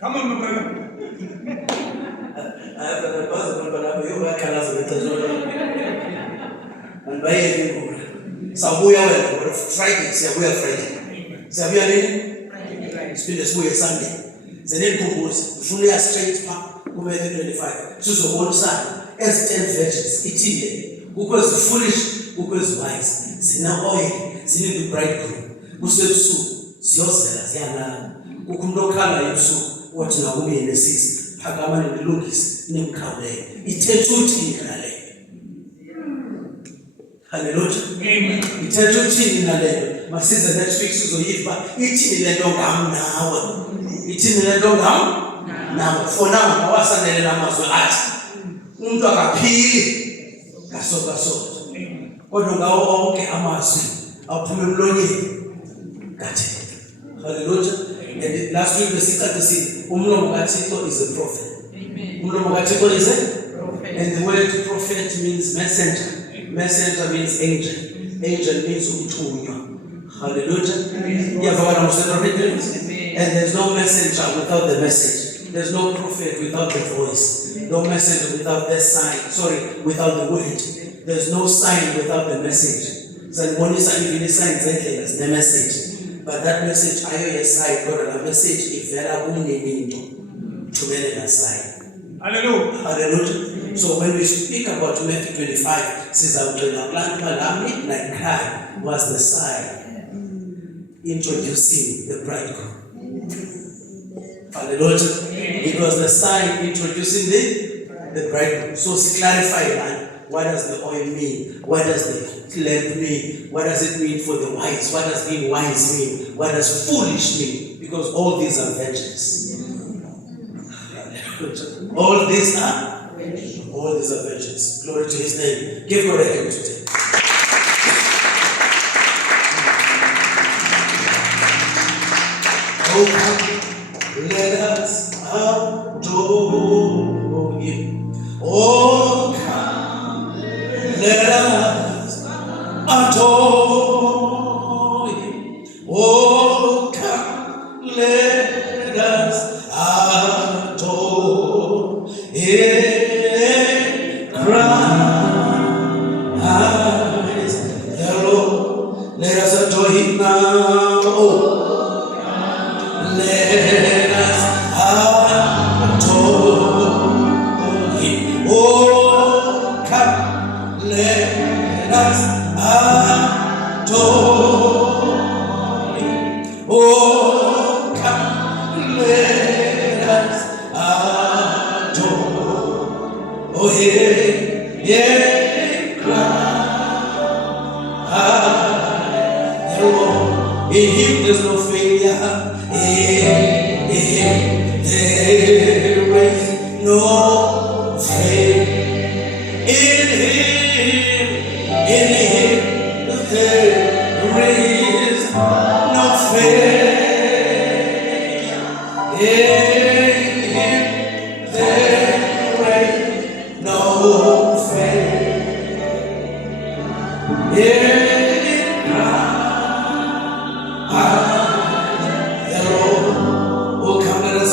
Come on, my brother. Sabuya wena Friday siyabuya Friday. Siyabuya nini? Siphinde sibuye Sunday. Senenkumbuzi ufuna straight pha ku Matthew 25. Sizobonisana as 10 virgins ithile. Kukho foolish, kukho wise. Zina oil, zini the bridegroom. Kusebusuku siyozela ziyalala. Kukho umuntu okhala ebusuku wathi nakubuye nesisi. Phakama nilungise nimkhawulele. Ithethe uthini nale? Hallelujah. Amen. Ithethe uthini nale? Masize next week sizoyiva ithini le nto ngam nawe. Ithini le nto ngam nawe. For now awasanele namazwi athi umuntu akaphili kasokasoka. Kodwa ngawo onke amazwi aphuma emlonyeni kaThixo. Hallelujah. And last week besicacise umlomo kaThixo is a prophet. Umlomo kaThixo is a prophet. And the word prophet means messenger. Messenger means angel. Angel means umthunywa. Hallelujah. And there's no messenger without the message. There's no prophet without the voice. No messenger without the sign. Without the word. There's no sign without the message. Sanibonisa even signs endlela the message. But that message ayo yeside kodwa la message ivela kumninto thumele na side. Hallelujah. Hallelujah. So when we speak about Matthew 25, sizawugcina kulaa la midnight cry was the sign introducing the bridegroom. Hallelujah. It was the sign introducing the bridegroom. So to clarify that, what does the oil mean? What does the lamp mean? What does it mean for the wise? What does being wise mean? What does foolish mean? Because all these are virgins. All these are virgins. Glory to his name. Give God a hand today. Oh, come, let us adore him. Oh, come, let us adore him. Oh, come, let us adore him. Christ the Lord. Let us adore him now. Oh, let us adore him. Oh, come, let us adore him. Oh, come, let us adore. Oh, yeah, Christ the Lord. In him there's no failure. In him there is no failure. In him there is no failure. In him there is no failure. In oh, come, let us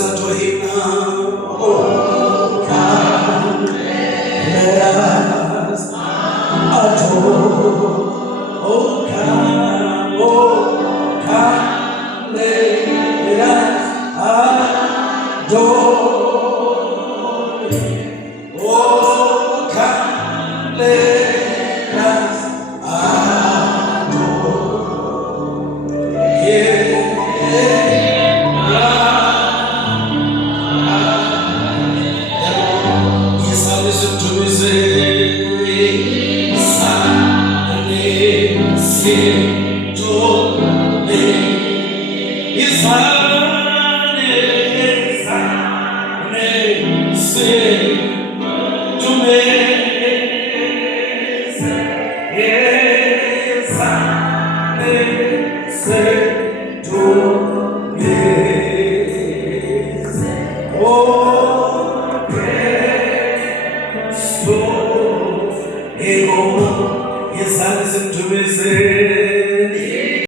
Yes, I listen to me say.